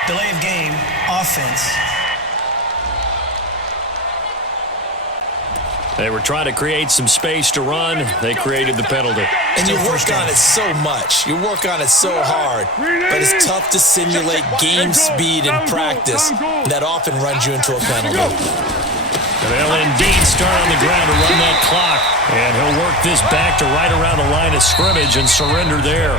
Delay of game, offense. They were trying to create some space to run. They created the penalty. And you work on it so much. You work on it so hard. But it's tough to simulate game speed in practice. That often runs you into a penalty. They'll indeed start on the ground to run that clock. And he'll work this back to right around the line of scrimmage and surrender there.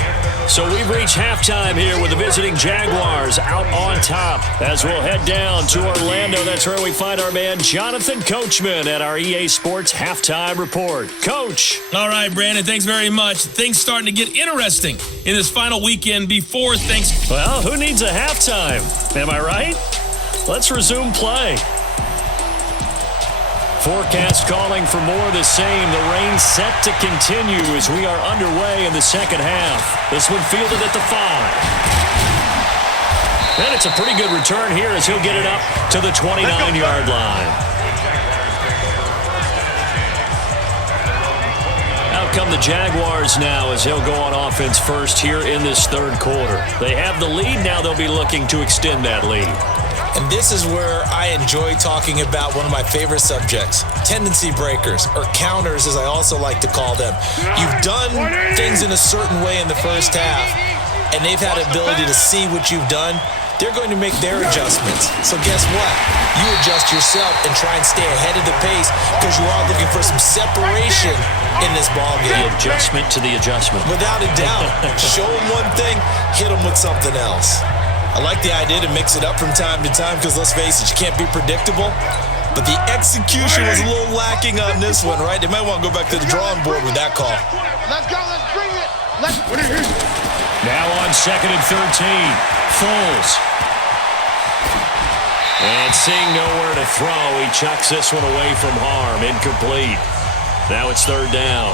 So we've reached halftime here with the visiting Jaguars out on top. As we'll head down to Orlando, that's where we find our man Jonathan Coachman at our EA Sports Halftime Report. Coach. All right, Brandon, thanks very much. Things starting to get interesting in this final weekend before Thanksgiving. Well, who needs a halftime? Am I right? Let's resume play. Forecast calling for more of the same. The rain set to continue as we are underway in the second half. This one fielded at the 5. And it's a pretty good return here as he'll get it up to the 29-yard line. Out come the Jaguars now as he'll go on offense first here in this third quarter. They have the lead. Now they'll be looking to extend that lead. And this is where I enjoy talking about one of my favorite subjects, tendency breakers, or counters as I also like to call them. You've done things in a certain way in the first half, and they've had the ability to see what you've done. They're going to make their adjustments. So guess what? You adjust yourself and try and stay ahead of the pace because you are looking for some separation in this ballgame. The adjustment to the adjustment. Without a doubt. Show them one thing, hit them with something else. I like the idea to mix it up from time to time because, let's face it, you can't be predictable. But the execution was a little lacking on this one, right? They might want to go back to the drawing board with that call. Let's go. Let's bring it. Now on 2nd and 13. Foles. And seeing nowhere to throw, he chucks this one away from harm. Incomplete. Now it's 3rd down.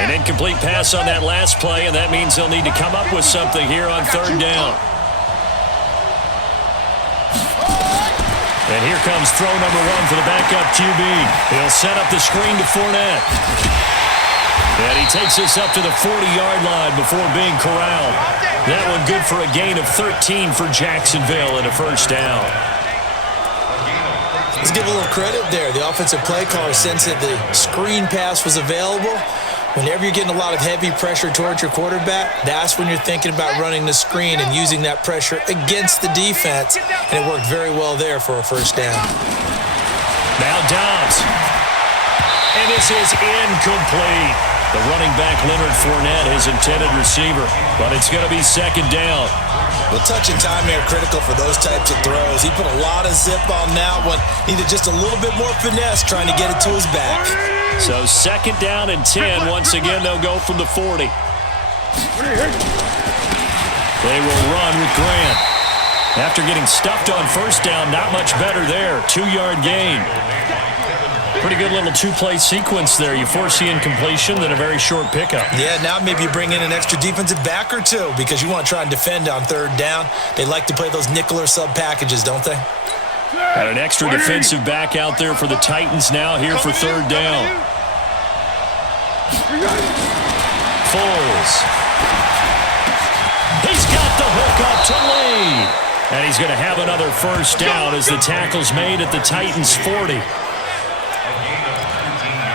An incomplete pass on that last play, and that means they'll need to come up with something here on 3rd down. And here comes throw number 1 for the backup QB. He'll set up the screen to Fournette. And he takes this up to the 40-yard line before being corralled. That one good for a gain of 13 for Jacksonville and a 1st down. Let's give a little credit there. The offensive play caller sensed that the screen pass was available. Whenever you're getting a lot of heavy pressure towards your quarterback, that's when you're thinking about running the screen and using that pressure against the defense. And it worked very well there for a 1st down. Now Dobbs. And this is incomplete. The running back, Leonard Fournette, his intended receiver. But it's going to be 2nd down. Well, touch and timing are critical for those types of throws. He put a lot of zip on that one. Needed just a little bit more finesse trying to get it to his back. So 2nd down and 10. Once again, they'll go from the 40. They will run with Grant. After getting stuffed on 1st down, not much better there. 2-yard gain. Pretty good little 2-play sequence there. You force the incompletion, then a very short pickup. Yeah, now maybe you bring in an extra defensive back or two because you want to try and defend on 3rd down. They like to play those nickel or sub packages, don't they? Got an extra defensive back out there for the Titans now here for 3rd down. Foles. He's got the hook up to Lee. And he's going to have another 1st down as the tackle's made at the Titans' 40.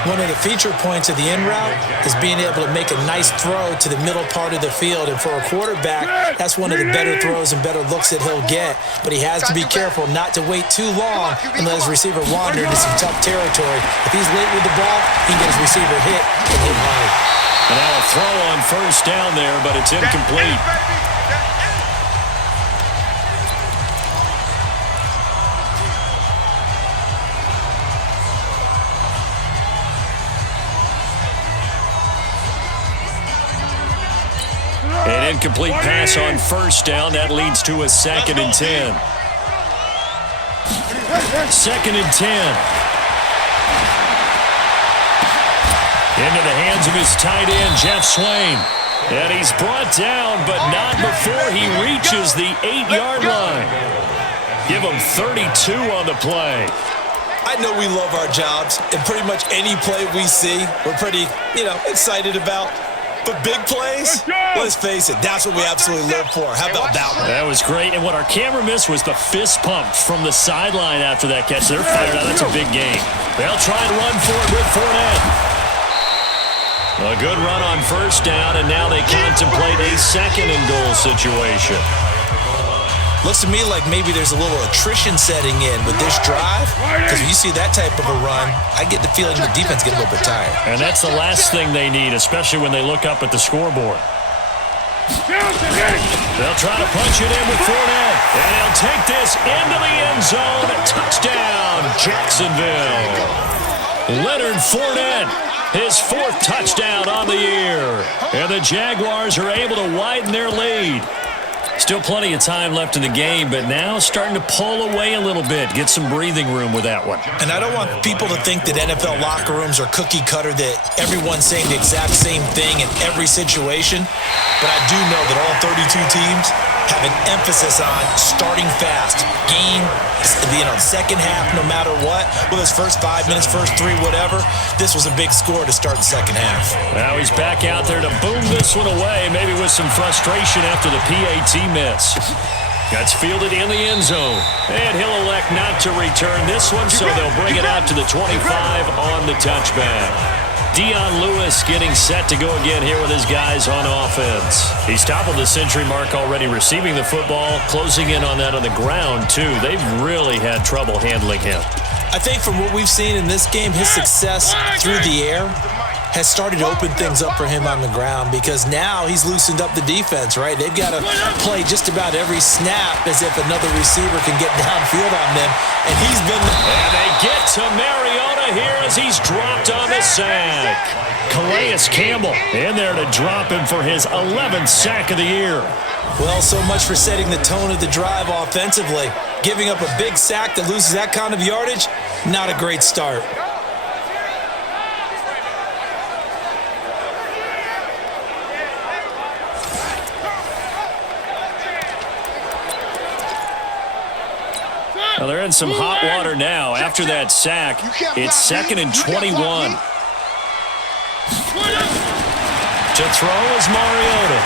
One of the feature points of the in route is being able to make a nice throw to the middle part of the field. And for a quarterback, that's one of the better throws and better looks that he'll get. But he has to be careful not to wait too long and let his receiver wander into some tough territory. If he's late with the ball, he can get his receiver hit and hit hard. And now a throw on 1st down there, but it's incomplete. An incomplete pass on 1st down. That leads to a 2nd and 10. 2nd and 10. Into the hands of his tight end, Jeff Swain. And he's brought down, but not before he reaches the 8-yard line. Give him 32 on the play. I know we love our jobs, and pretty much any play we see, we're pretty, excited about. But big plays, let's face it, that's what we absolutely live for. How about that one? That was great, and what our camera missed was the fist pump from the sideline after that catch. They're fired out. That's a big game. They'll try and run for it with Fournette. A good run on first down, and now they contemplate a second-and-goal situation. Looks to me like maybe there's a little attrition setting in with this drive, because when you see that type of a run, I get the feeling the defense get a little bit tired. And that's the last thing they need, especially when they look up at the scoreboard. They'll try to punch it in with Fournette, and he'll take this into the end zone. Touchdown, Jacksonville. Leonard Fournette, his 4th touchdown on the year. And the Jaguars are able to widen their lead. Still plenty of time left in the game, but now starting to pull away a little bit. Get some breathing room with that one. And I don't want people to think that NFL locker rooms are cookie cutter, that everyone's saying the exact same thing in every situation. But I do know that all 32 teams have an emphasis on starting fast. Game, second half, no matter what. Whether it's first 5 minutes, first 3, whatever. This was a big score to start the second half. Now he's back out there to boom this one away, maybe with some frustration after the PAT miss. That's fielded in the end zone. And he'll elect not to return this one, so they'll bring it out to the 25 on the touchback. Dion Lewis getting set to go again here with his guys on offense. He's toppled the century mark already receiving the football, closing in on that on the ground, too. They've really had trouble handling him. I think from what we've seen in this game, his success through the air has started to open things up for him on the ground, because now he's loosened up the defense, right? They've got to play just about every snap as if another receiver can get downfield on them, and he's been... And they get to Mariota here as he's dropped on the sack. Calais Campbell in there to drop him for his 11th sack of the year. Well, so much for setting the tone of the drive offensively. Giving up a big sack that loses that kind of yardage, not a great start. Well, they're in some hot water now. After that sack, it's 2nd and 21. To throw is Mariota.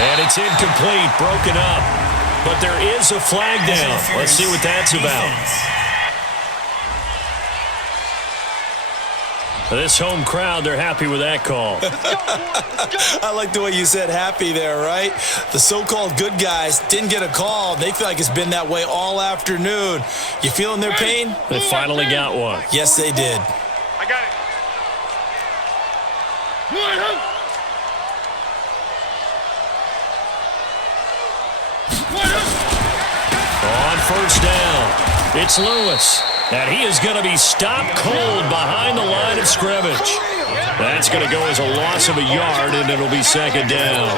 And it's incomplete, broken up. But there is a flag down. Let's see what that's about. This home crowd, they're happy with that call. I like the way you said happy there, right? The so-called good guys didn't get a call. They feel like it's been that way all afternoon. You feeling their pain? They finally got one. Yes, they did. I got it. On first down, it's Lewis. And he is going to be stopped cold behind the line of scrimmage. That's going to go as a loss of a yard, and it'll be 2nd down.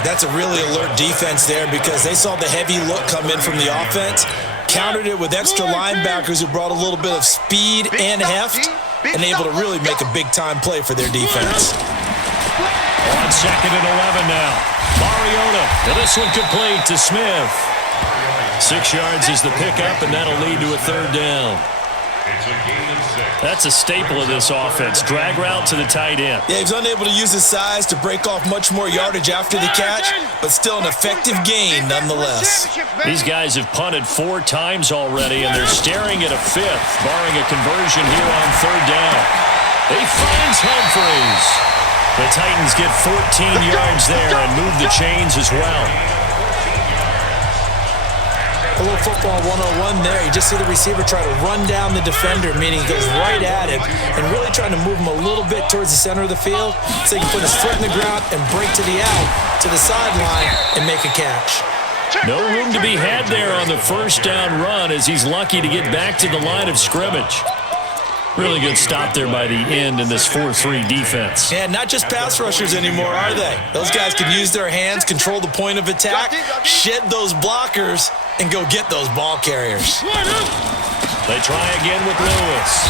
That's a really alert defense there, because they saw the heavy look come in from the offense, countered it with extra linebackers who brought a little bit of speed and heft, and able to really make a big-time play for their defense. On 2nd and 11 now. Mariota, and this one complete to Smith. 6 yards is the pickup, and that'll lead to a 3rd down. It's a gain of 6. That's a staple of this offense. Drag route to the tight end. Yeah, he was unable to use his size to break off much more yardage after the catch, but still an effective gain nonetheless. These guys have punted 4 times already, and they're staring at a 5th, barring a conversion here on 3rd down. He finds Humphries. The Titans get 14 yards there and move the chains as well. A little football 101 there. You just see the receiver try to run down the defender, meaning he goes right at him and really trying to move him a little bit towards the center of the field so he can put his foot in the ground and break to the out, to the sideline, and make a catch. No room to be had there on the first down run as he's lucky to get back to the line of scrimmage. Really good stop there by the end in this 4-3 defense. And not just pass rushers anymore, are they? Those guys can use their hands, control the point of attack, shed those blockers, and go get those ball carriers. They try again with Lewis.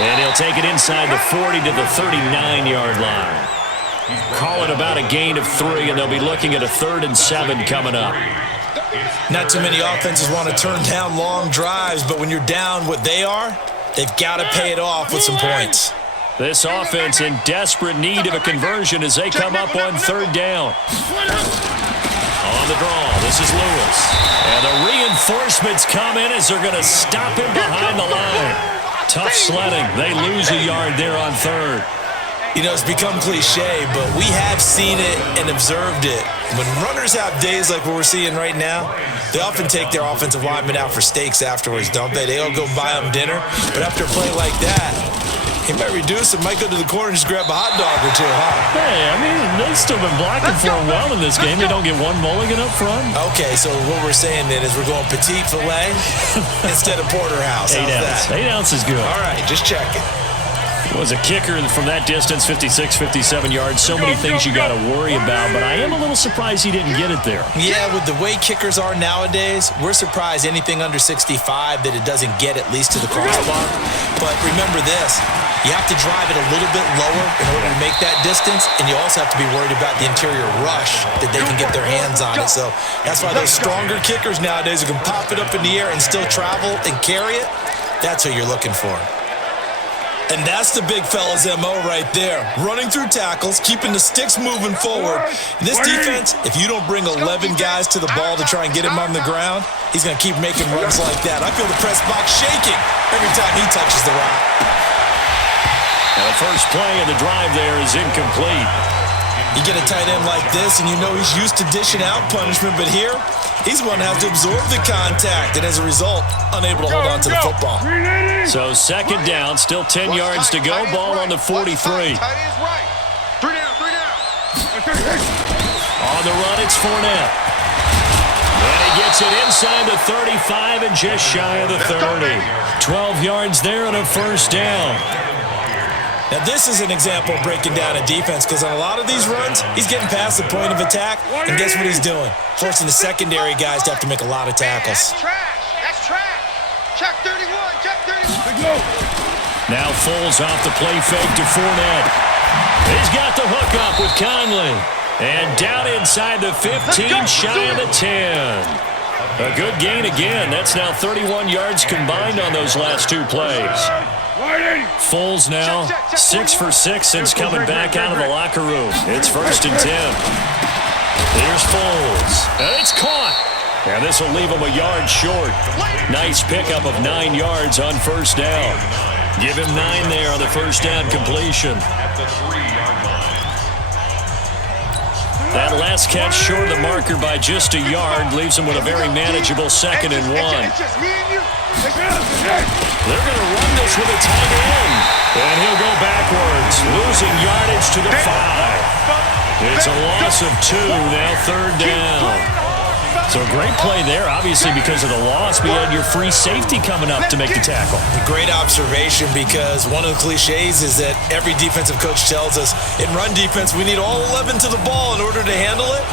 And he'll take it inside the 40 to the 39-yard line. Call it about a gain of 3, and they'll be looking at a 3rd and 7 coming up. Not too many offenses want to turn down long drives, but when you're down what they are, they've got to pay it off with some points. This offense in desperate need of a conversion as they come up on 3rd down. On the draw, this is Lewis. And the reinforcements come in as they're going to stop him behind the line. Tough sledding. They lose a yard there on 3rd. You know, it's become cliche, but we have seen it and observed it. When runners have days like what we're seeing right now, they often take their offensive linemen out for steaks afterwards, don't they? They all go buy them dinner. But after a play like that, he might reduce it, might go to the corner and just grab a hot dog or two, huh? Hey, I mean, they've still been blocking for him well in this game. They don't get one mulligan up front. Okay, so what we're saying then is we're going petite filet instead of porterhouse. 8 How's ounce. that? 8 ounce is good. All right, just checking. Was a kicker from that distance, 56, 57 yards. So many things you got to worry about, but I am a little surprised he didn't get it there. Yeah, with the way kickers are nowadays, we're surprised anything under 65 that it doesn't get at least to the crossbar. But remember this, you have to drive it a little bit lower in order to make that distance, and you also have to be worried about the interior rush that they can get their hands on it. So that's why those stronger kickers nowadays who can pop it up in the air and still travel and carry it, that's who you're looking for. And that's the big fella's MO right there. Running through tackles, keeping the sticks moving forward. This defense, if you don't bring 11 guys to the ball to try and get him on the ground, he's going to keep making runs like that. I feel the press box shaking every time he touches the rock. And the first play of the drive there is incomplete. You get a tight end like this, and you know he's used to dishing out punishment, but here, he's the one that has to absorb the contact, and as a result, unable to hold on to the football. So 2nd down, still 10 yards to go, ball on the 43. Tight end's right. 3 down, 3 down. On the run, it's Fournette. And he gets it inside the 35 and just shy of the 30. 12 yards there and a 1st down. Now, this is an example of breaking down a defense because on a lot of these runs, he's getting past the point of attack, and guess what he's doing? Forcing the secondary guys to have to make a lot of tackles. That's trash. That's trash. Check 31. Check 31. Now Foles off the play fake to Fournette. He's got the hook up with Conley. And down inside the 15, shy of the 10. A good gain again. That's now 31 yards combined on those last 2 plays. Foles now 6 for 6 since coming back out of the locker room. It's 1st and 10. Here's Foles. And it's caught. And this will leave him a yard short. Nice pickup of 9 yards on 1st down. Give him 9 there on the 1st down completion. That last catch short of the marker by just a yard leaves him with a very manageable 2nd and 1. They're going to run this with a tight end. And he'll go backwards, losing yardage to the 5. It's a loss of 2, now 3rd down. So a great play there, obviously because of the loss, but you had your free safety coming up to make the tackle. Great observation, because one of the cliches is that every defensive coach tells us in run defense we need all 11 to the ball in order to handle it.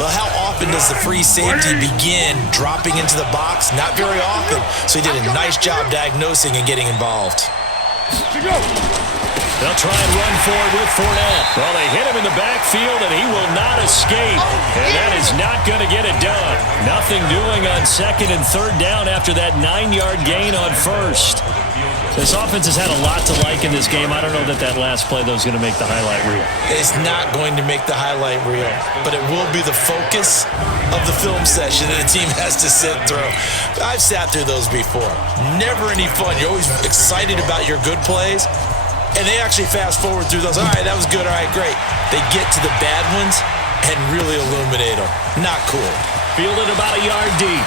Well, how often does the free safety begin dropping into the box? Not very often. So he did a nice job diagnosing and getting involved. They'll try and run forward with Fournette. Well, they hit him in the backfield, and he will not escape. And that is not going to get it done. Nothing doing on 2nd and 3rd down after that 9-yard gain on 1st. This offense has had a lot to like in this game. I don't know that last play, though, is going to make the highlight reel. It's not going to make the highlight reel, but it will be the focus of the film session that the team has to sit through. I've sat through those before. Never any fun. You're always excited about your good plays, and they actually fast forward through those. All right, that was good. All right, great. They get to the bad ones and really illuminate them. Not cool. Fielded about a yard deep.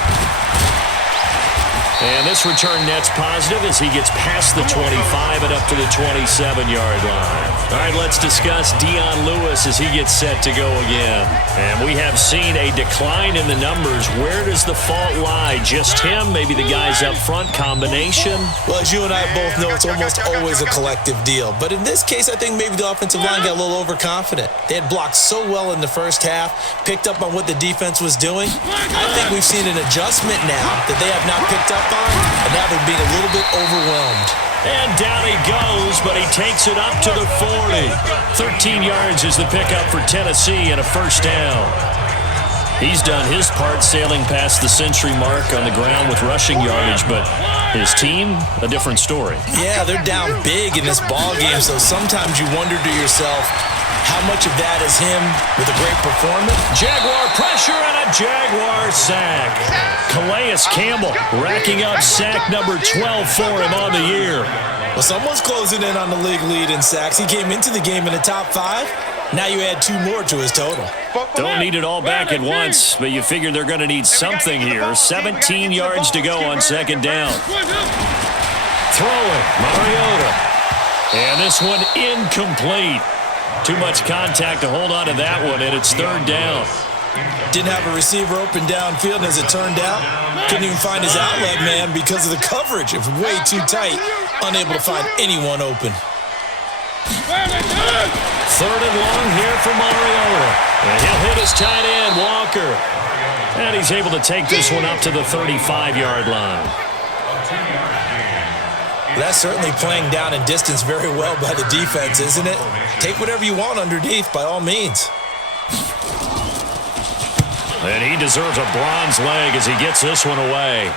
And this return net's positive as he gets past the 25 and up to the 27-yard line. All right, let's discuss Dion Lewis as he gets set to go again. And we have seen a decline in the numbers. Where does the fault lie? Just him? Maybe the guys up front? Combination? Well, as you and I both know, it's almost always a collective deal. But in this case, I think maybe the offensive line got a little overconfident. They had blocked so well in the first half, picked up on what the defense was doing. I think we've seen an adjustment now that they have not picked up on, and now they're being a little bit overwhelmed. And down he goes, but he takes it up to the 40. 13 yards is the pickup for Tennessee and a first down. He's done his part sailing past the century mark on the ground with rushing yardage, but his team, a different story. Yeah, they're down big in this ball game, so sometimes you wonder to yourself, how much of that is him with a great performance? Jaguar pressure and a Jaguar sack. Calais Campbell racking up sack number 12 for him on the year. Well, someone's closing in on the league lead in sacks. He came into the game in the top 5. Now you add 2 more to his total. Don't need it all back at once, but you figure they're going to need something here. 17 yards to go on second down. Throwing, Mariota. And this one incomplete. Too much contact to hold on to that one, and it's third down. Didn't have a receiver open downfield, and as it turned out, couldn't even find his outlet man because of the coverage. It was way too tight, unable to find anyone open. Third and long here for Mariota. And he'll hit his tight end, Walker. And he's able to take this one up to the 35-yard line. That's certainly playing down in distance very well by the defense, isn't it? Take whatever you want underneath, by all means. And he deserves a bronze leg as he gets this one away.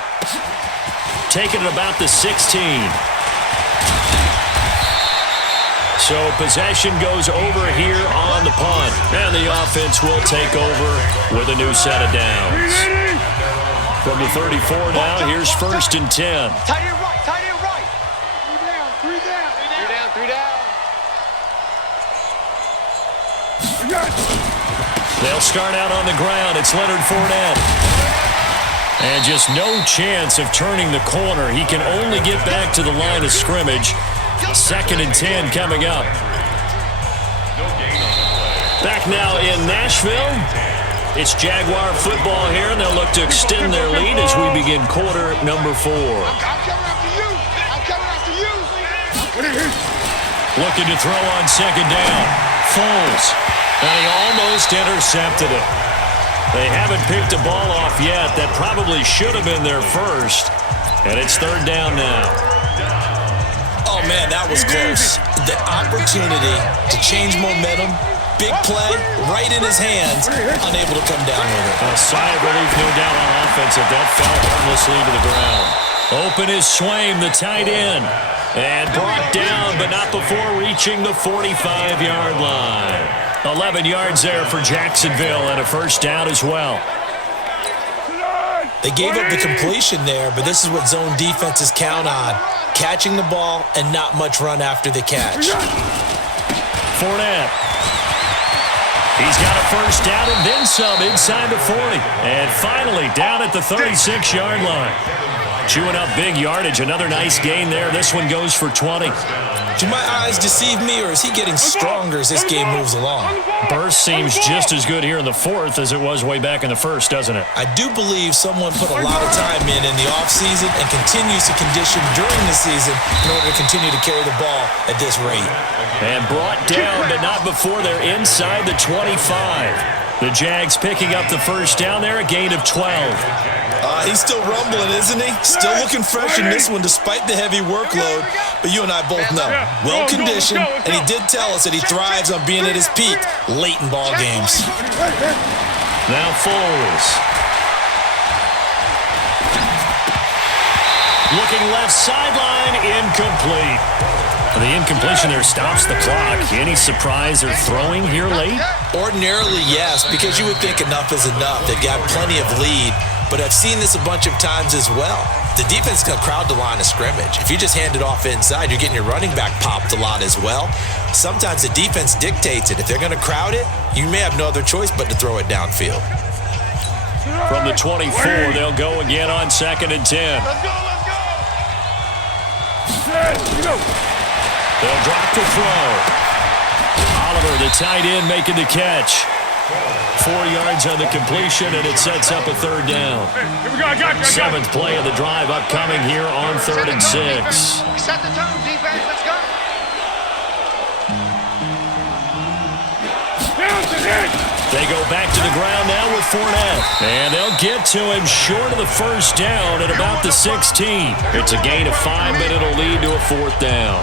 Taking it about the 16. So possession goes over here on the punt. And the offense will take over with a new set of downs. From the 34 now, here's first and 10. Tight end right, tight end right. 3 down. They'll start out on the ground. It's Leonard Fournette. And just no chance of turning the corner. He can only get back to the line of scrimmage. Second and 10 coming up. Back now in Nashville. It's Jaguar football here, and they'll look to extend their lead as we begin quarter number 4. I'm coming after you. Looking to throw on second down. Foles. And he almost intercepted it. They haven't picked a ball off yet. That probably should have been their first. And it's third down now. Oh, man, that was close. The opportunity to change momentum, big play, right in his hands, unable to come down with it. A sigh of relief, no doubt, on offense if that fell harmlessly to the ground. Open is Swaim, the tight end. And brought down, but not before reaching the 45-yard line. 11 yards there for Jacksonville and a first down as well. They gave up the completion there, but this is what zone defenses count on. Catching the ball and not much run after the catch. Fournette. He's got a first down and then some inside the 40. And finally down at the 36-yard line. Chewing up big yardage. Another nice gain there. This one goes for 20. Do my eyes deceive me, or is he getting stronger as this game moves along? Burst seems just as good here in the fourth as it was way back in the first, doesn't it? I do believe someone put a lot of time in the offseason and continues to condition during the season in order to continue to carry the ball at this rate. And brought down, but not before they're inside the 25. The Jags picking up the first down there, a gain of 12. He's still rumbling, isn't he? Still looking fresh in this one despite the heavy workload. But you and I both know, well-conditioned, and he did tell us that he thrives on being at his peak late in ball games. Now Foles. Looking left sideline, incomplete. The incompletion there stops the clock. Any surprise or throwing here late? Ordinarily, yes, because you would think enough is enough. They've got plenty of lead. But I've seen this a bunch of times as well. The defense is going to crowd the line of scrimmage. If you just hand it off inside, you're getting your running back popped a lot as well. Sometimes the defense dictates it. If they're going to crowd it, you may have no other choice but to throw it downfield. From the 24, they'll go again on second and 10. Let's go. They'll drop the throw. Oliver, the tight end, making the catch. 4 yards on the completion, and it sets up a third down. Here we go, I got you. Seventh play of the drive upcoming here on 3rd and 6. Set the tone, defense. Let's go. Down to the edge. They go back to the ground now with Fournette. And they'll get to him short of the first down at about the 16. It's a gain of 5, but it'll lead to a 4th down.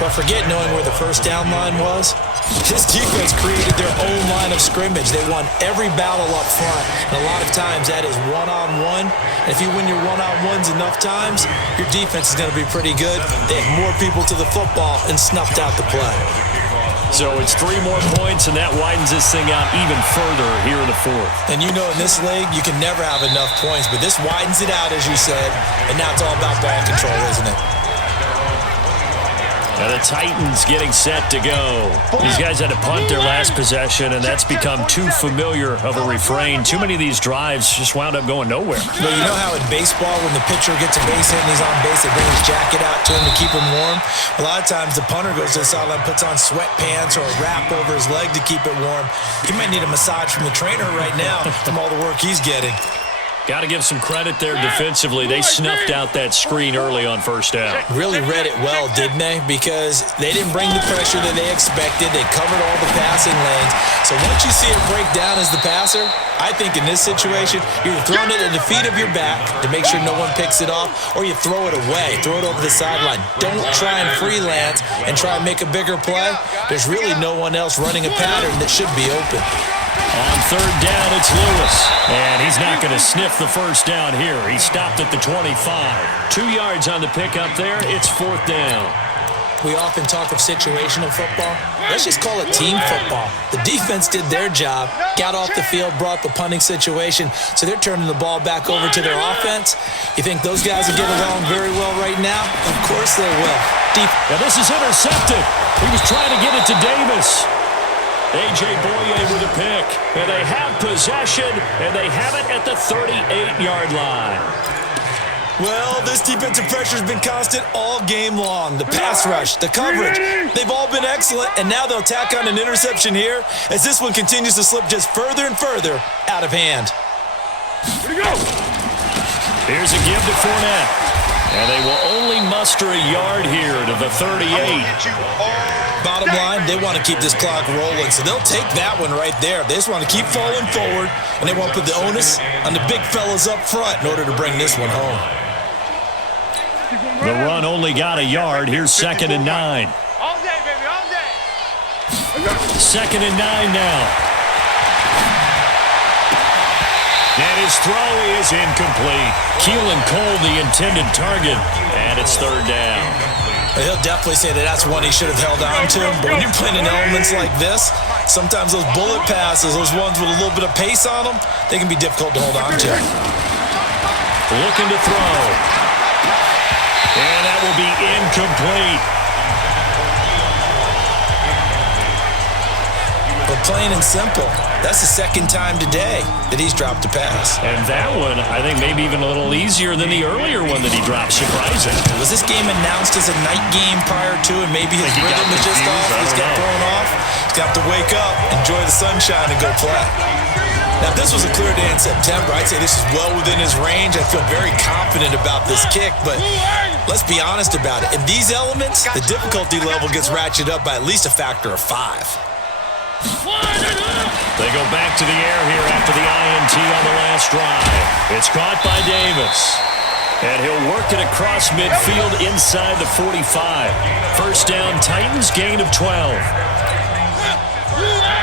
But forget knowing where the first down line was. This defense created their own line of scrimmage. They won every battle up front. And a lot of times that is one-on-one. If you win your one-on-ones enough times, your defense is going to be pretty good. They had more people to the football and snuffed out the play. So it's 3 more points, and that widens this thing out even further here in the 4th. And you know in this league, you can never have enough points, but this widens it out, as you said, and now it's all about ball control, isn't it? And the Titans getting set to go. These guys had to punt their last possession, and that's become too familiar of a refrain. Too many of these drives just wound up going nowhere. Well, you know how in baseball, when the pitcher gets a base hit and he's on base, they bring his jacket out to him to keep him warm? A lot of times the punter goes to the sideline, puts on sweatpants or a wrap over his leg to keep it warm. He might need a massage from the trainer right now from all the work he's getting. Got to give some credit there defensively. They snuffed out that screen early on first down. Really read it well, didn't they? Because they didn't bring the pressure that they expected. They covered all the passing lanes. So once you see it break down as the passer, I think in this situation, you're throwing it at the feet of your back to make sure no one picks it off, or you throw it away, throw it over the sideline. Don't try and freelance and try and make a bigger play. There's really no one else running a pattern that should be open. On 3rd down, it's Lewis. And he's not going to sniff the first down here. He stopped at the 25. 2 yards on the pickup there. It's 4th down. We often talk of situational football. Let's just call it team football. The defense did their job, got off the field, brought the punting situation, so they're turning the ball back over to their offense. You think those guys will get along very well right now? Of course they will. Now this is intercepted. He was trying to get it to Davis. A.J. Boye with a pick. And they have possession, and they have it at the 38-yard line. Well, this defensive pressure has been constant all game long. The pass rush, the coverage, they've all been excellent, and now they'll tack on an interception here as this one continues to slip just further and further out of hand. Here's a give to Fournette. And they will only muster a yard here to the 38. Bottom line, they want to keep this clock rolling, so they'll take that one right there. They just want to keep falling forward, and they want to put the onus on the big fellas up front in order to bring this one home. The run only got a yard. Here's 2nd and 9. All day, baby, all day. 2nd and 9 now. And his throw is incomplete. Keelan Cole, the intended target, and it's 3rd down. He'll definitely say that that's one he should have held on to. But when you're playing in elements like this, sometimes those bullet passes, those ones with a little bit of pace on them, they can be difficult to hold on to. Looking to throw. And that will be incomplete. But plain and simple, that's the 2nd time today that he's dropped a pass. And that one, I think, maybe even a little easier than the earlier one that he dropped, surprising. Was this game announced as a night game prior to, and maybe his rhythm was just off? He's got thrown off. He's got to wake up, enjoy the sunshine, and go play. Now, if this was a clear day in September, I'd say this is well within his range. I feel very confident about this kick, but let's be honest about it. In these elements, the difficulty level gets ratcheted up by at least a factor of 5. They go back to the air here after the INT on the last drive. It's caught by Davis. And he'll work it across midfield inside the 45. First down, Titans, gain of 12.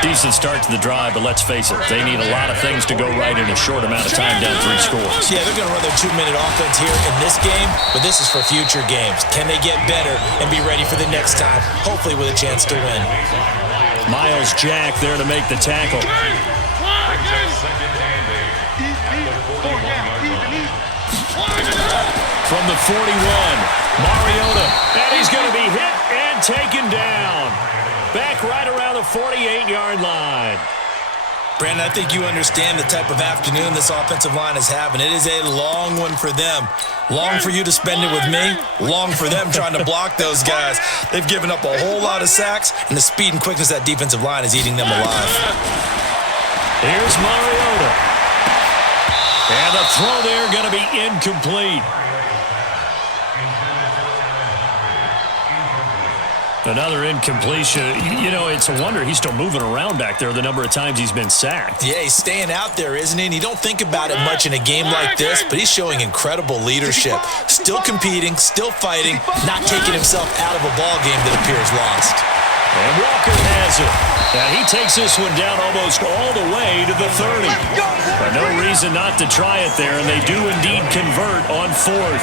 Decent start to the drive, but let's face it, they need a lot of things to go right in a short amount of time, down 3 scores. Yeah, they're going to run their 2-minute offense here in this game, but this is for future games. Can they get better and be ready for the next time, hopefully with a chance to win? Miles Jack there to make the tackle. From the 41, Mariota, and he's going to be hit and taken down. Back right around the 48-yard line. Brandon, I think you understand the type of afternoon this offensive line is having. It is a long one for them. Long for you to spend it with me. Long for them trying to block those guys. They've given up a whole lot of sacks, and the speed and quickness of that defensive line is eating them alive. Here's Mariota. And the throw there going to be incomplete. Another incompletion. You know, it's a wonder he's still moving around back there the number of times he's been sacked. Yeah, he's staying out there, isn't he? And you don't think about it much in a game like this, but he's showing incredible leadership. Still competing, still fighting, not taking himself out of a ball game that appears lost. And Walker has it. Now he takes this one down almost all the way to the 30. But no reason not to try it there, and they do indeed convert on fourth.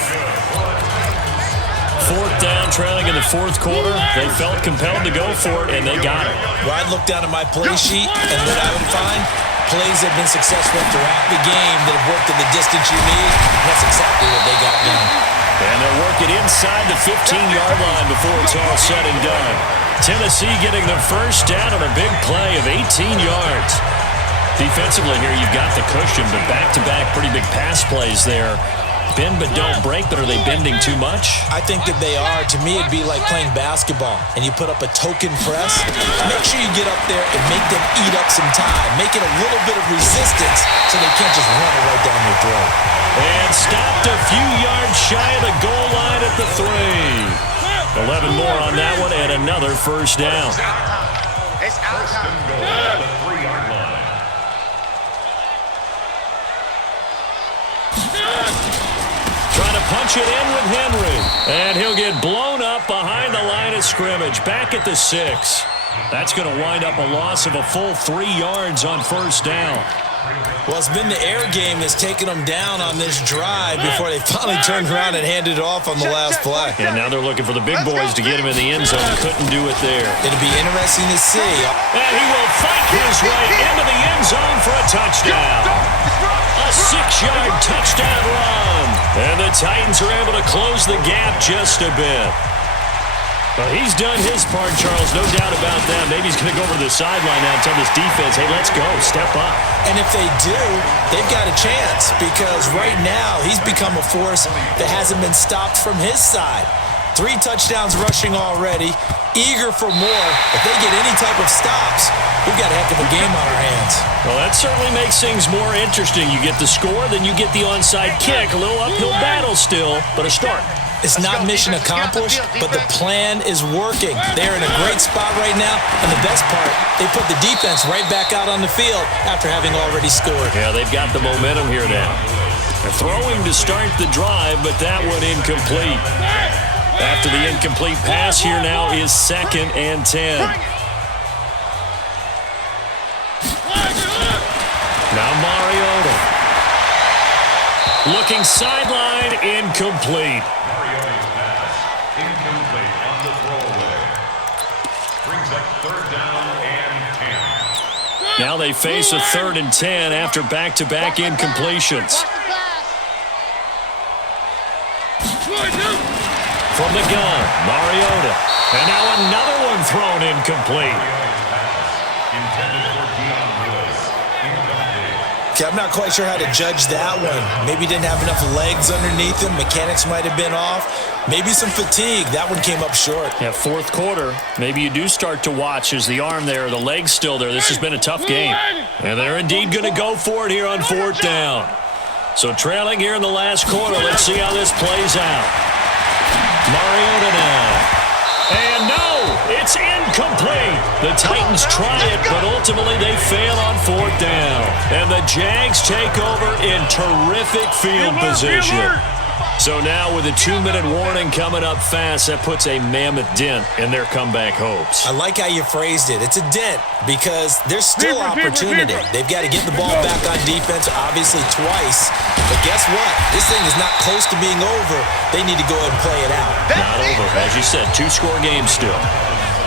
Fourth down, trailing in the fourth quarter. They felt compelled to go for it, and they got it. Well, I'd look down at my play sheet, and what I would find, plays that have been successful throughout the game that have worked in the distance you need. That's exactly what they got done. And they'll work it inside the 15-yard line before it's all said and done. Tennessee getting the first down on a big play of 18 yards. Defensively here, you've got the cushion, but back-to-back pretty big pass plays there. Bend but don't break, but are they bending too much? I think that they are. To me, it'd be like playing basketball, and you put up a token press. Make sure you get up there and make them eat up some time. Make it a little bit of resistance so they can't just run it right down your throat. And stopped a few yards shy of the goal line at the 3. 11 more on that one, and another first down. It's out. First and goal at the 3-yard line. Trying to punch it in with Henry. And he'll get blown up behind the line of scrimmage. Back at the 6. That's going to wind up a loss of a full 3 yards on first down. Well, it's been the air game that's taken them down on this drive before they finally turned around and handed it off on the last play. And now they're looking for the big boys to get him in the end zone. Couldn't do it there. It'll be interesting to see. And he will fight his way into the end zone for a touchdown. A 6-yard touchdown run. And the Titans are able to close the gap just a bit. Well, he's done his part, Charles, no doubt about that. Maybe he's going to go over to the sideline now and tell this defense, hey, let's go, step up. And if they do, they've got a chance because right now he's become a force that hasn't been stopped from his side. 3 touchdowns rushing already, eager for more. If they get any type of stops, we've got a heck of a game on our hands. Well, that certainly makes things more interesting. You get the score, then you get the onside kick. A little uphill battle still, but a start. It's not mission accomplished, but the plan is working. They're in a great spot right now, and the best part, they put the defense right back out on the field after having already scored. Yeah, they've got the momentum here now. They're throwing to start the drive, but that one incomplete. After the incomplete pass, here now is 2nd and 10. Now Mariota. Looking sideline, incomplete. Mariota's pass, incomplete on the throwaway. Brings up 3rd down and 10. Now they face a 3rd and 10 after back-to-back incompletions. From the gun, Mariota. And now another one thrown incomplete. Mariota's pass, intended for Dion Lewis, incomplete. Okay, I'm not quite sure how to judge that one. Maybe didn't have enough legs underneath him. Mechanics might have been off. Maybe some fatigue. That one came up short. Yeah, fourth quarter. Maybe you do start to watch as the arm there, the leg's still there. This has been a tough game. And they're indeed going to go for it here on 4th down. So trailing here in the last quarter. Let's see how this plays out. Mariota now. And no, it's incomplete. The Titans try it, but ultimately they fail on 4th down. And the Jags take over in terrific field position. So now with a 2-minute warning coming up fast, that puts a mammoth dent in their comeback hopes. I like how you phrased it. It's a dent because there's still opportunity. They've got to get the ball back on defense, obviously twice. But guess what? This thing is not close to being over. They need to go ahead and play it out. Not over. As you said, 2-score game still.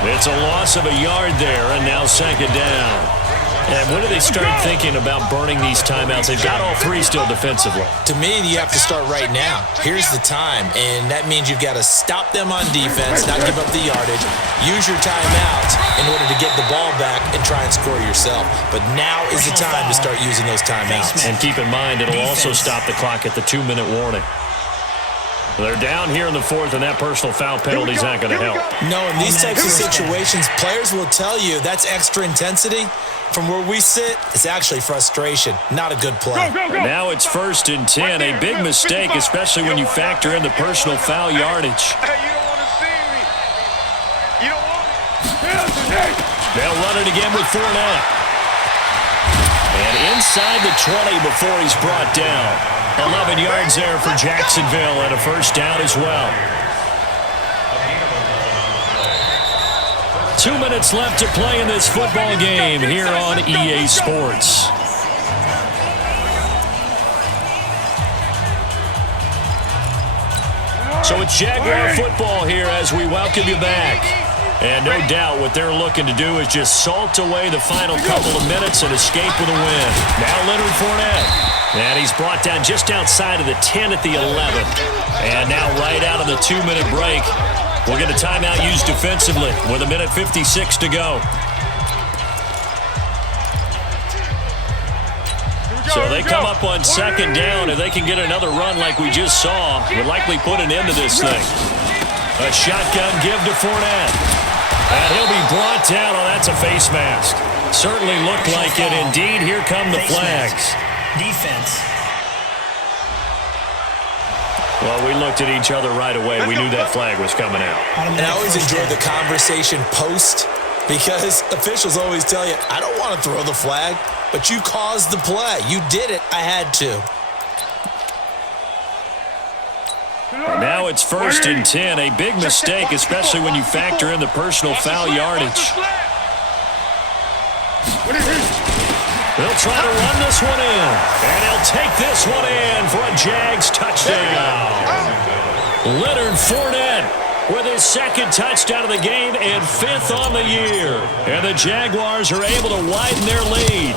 It's a loss of a yard there, and now 2nd down. And when do they start thinking about burning these timeouts? They've got all 3 still defensively. To me, you have to start right now. Here's the time, and that means you've got to stop them on defense, not give up the yardage, use your timeouts in order to get the ball back and try and score yourself. But now is the time to start using those timeouts. And keep in mind, it'll also stop the clock at the 2-minute warning. They're down here in the 4th, and that personal foul penalty is not going to help. No, in these types of situations, players will tell you that's extra intensity. From where we sit, it's actually frustration, not a good play. And now it's 1st and 10, a big mistake, especially when you factor in the personal foul yardage. Hey, you don't want to see me. You don't They'll run it again with Fournette. And inside the 20 before he's brought down. 11 yards there for Jacksonville and a first down as well. 2 minutes left to play in this football game here on EA Sports. So it's Jaguar football here as we welcome you back. And no doubt what they're looking to do is just salt away the final couple of minutes and escape with a win. Now Leonard Fournette. And he's brought down just outside of the 10 at the 11. And now right out of the 2-minute break, we'll get a timeout used defensively with 1:56 to go. So they come up on second down, and they can get another run like we just saw. Would likely put an end to this thing. A shotgun give to Fournette. And he'll be brought down. Oh, that's a face mask. Certainly looked like it. Indeed, here come the flags. Defense. Well, we looked at each other right away. We knew that flag was coming out. And I always enjoy the conversation post because officials always tell you, I don't want to throw the flag, but you caused the play. You did it. I had to. And now it's 1st and 10. A big mistake, especially when you factor in the personal foul yardage. They'll try to run this one in. And he'll take this one in for a Jags touchdown. Leonard Fournette with his second touchdown of the game and 5th on the year. And the Jaguars are able to widen their lead.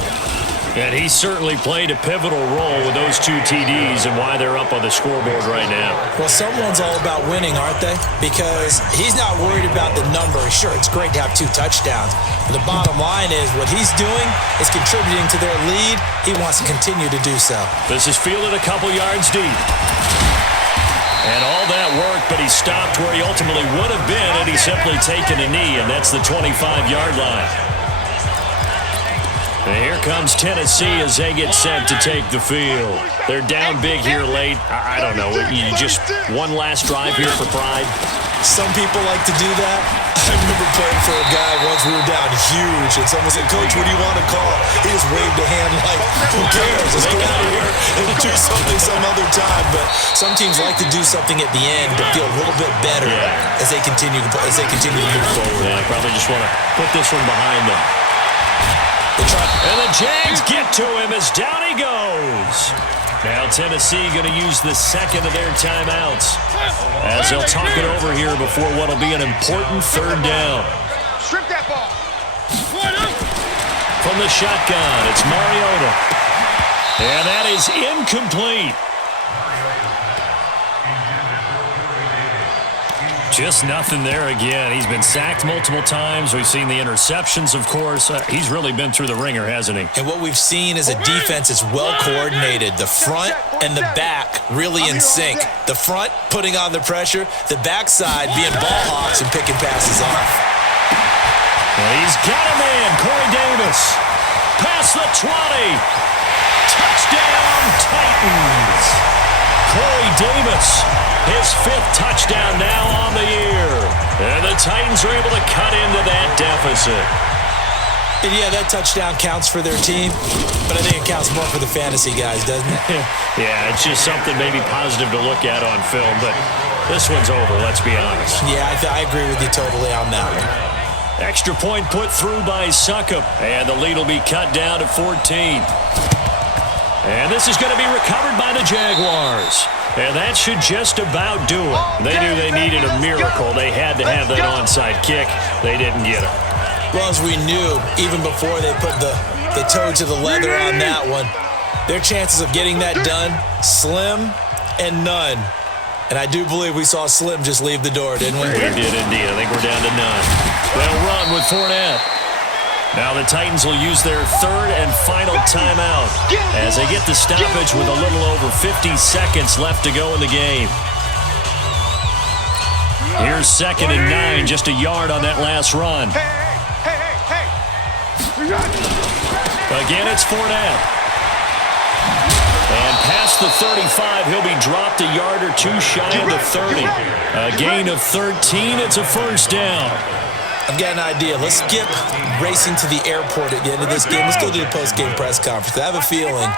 And he certainly played a pivotal role with those 2 TDs and why they're up on the scoreboard right now. Well, someone's all about winning, aren't they? Because he's not worried about the number. Sure, it's great to have 2 touchdowns. But the bottom line is what he's doing is contributing to their lead. He wants to continue to do so. This is fielded a couple yards deep. And all that work, but he stopped where he ultimately would have been had he simply taken a knee, and that's the 25-yard line. And here comes Tennessee as they get set to take the field. They're down big here late. I don't know. You just one last drive here for pride. Some people like to do that. I remember playing for a guy once. We were down huge, and someone said, Coach, what do you want to call? He just waved a hand like, who cares? Let's go out here and do something some other time. But some teams like to do something at the end to feel a little bit better as they continue to move forward. Yeah, I probably just want to put this one behind them. And the Jags get to him as down he goes. Now Tennessee going to use the second of their timeouts as they'll talk it over here before what will be an important 3rd down. Strip that ball. From the shotgun, it's Mariota. And that is incomplete. Just nothing there again. He's been sacked multiple times. We've seen the interceptions, of course. He's really been through the ringer, hasn't he? And what we've seen is a defense that's well coordinated. The front and the back really in sync. The front putting on the pressure. The backside being ball hawks and picking passes off. Well, he's got him in. Corey Davis. Past the 20. Touchdown, Titans. Corey Davis. His 5th touchdown now on the year. And the Titans are able to cut into that deficit. And yeah, that touchdown counts for their team, but I think it counts more for the fantasy guys, doesn't it? Yeah, it's just something maybe positive to look at on film, but this one's over, let's be honest. Yeah, I agree with you totally on that one. Extra point put through by Succop, and the lead will be cut down to 14. And this is going to be recovered by the Jaguars. And that should just about do it. They knew they needed a miracle. They had to have that onside kick. They didn't get it. Well, as we knew, even before they put the toe to the leather on that one, their chances of getting that done, slim and none. And I do believe we saw Slim just leave the door, didn't we? We did indeed. I think we're down to none. They'll run with Fournette. Now the Titans will use their 3rd and final timeout as they get the stoppage with a little over 50 seconds left to go in the game. Here's 2nd and 9, just a yard on that last run. Hey. Again, it's Fournette. And past the 35, he'll be dropped a yard or 2 shy of the 30. A gain of 13, it's a first down. I've got an idea. Let's skip racing to the airport at the end of this game. Let's go to the post-game press conference. I have a feeling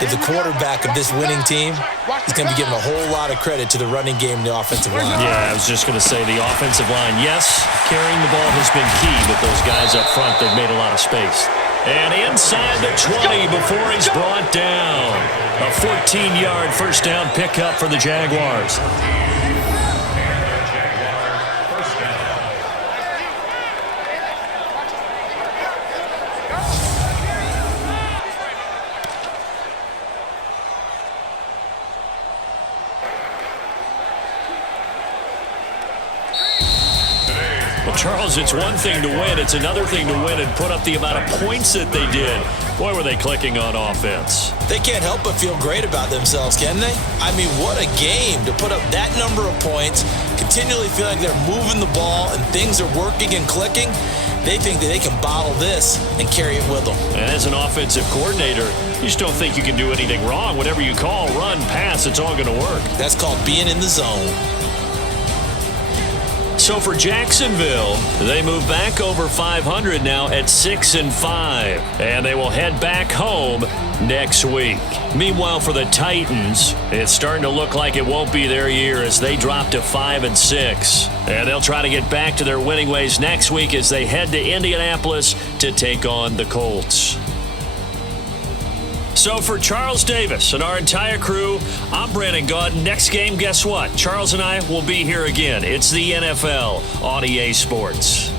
that the quarterback of this winning team is going to be given a whole lot of credit to the running game and the offensive line. Yeah, I was just going to say the offensive line, yes, carrying the ball has been key, but those guys up front, they've made a lot of space. And inside the 20 before he's brought down. A 14-yard first down pickup for the Jaguars. Charles, it's one thing to win. It's another thing to win and put up the amount of points that they did. Boy, were they clicking on offense. They can't help but feel great about themselves, can they? I mean, what a game to put up that number of points, continually feeling like they're moving the ball and things are working and clicking. They think that they can bottle this and carry it with them. And as an offensive coordinator, you just don't think you can do anything wrong. Whatever you call, run, pass, it's all going to work. That's called being in the zone. So for Jacksonville, they move back over 500 now at 6-5, and they will head back home next week. Meanwhile, for the Titans, it's starting to look like it won't be their year as they drop to 5-6, and they'll try to get back to their winning ways next week as they head to Indianapolis to take on the Colts. So for Charles Davis and our entire crew, I'm Brandon Gaudin. Next game, guess what? Charles and I will be here again. It's the NFL on EA Sports.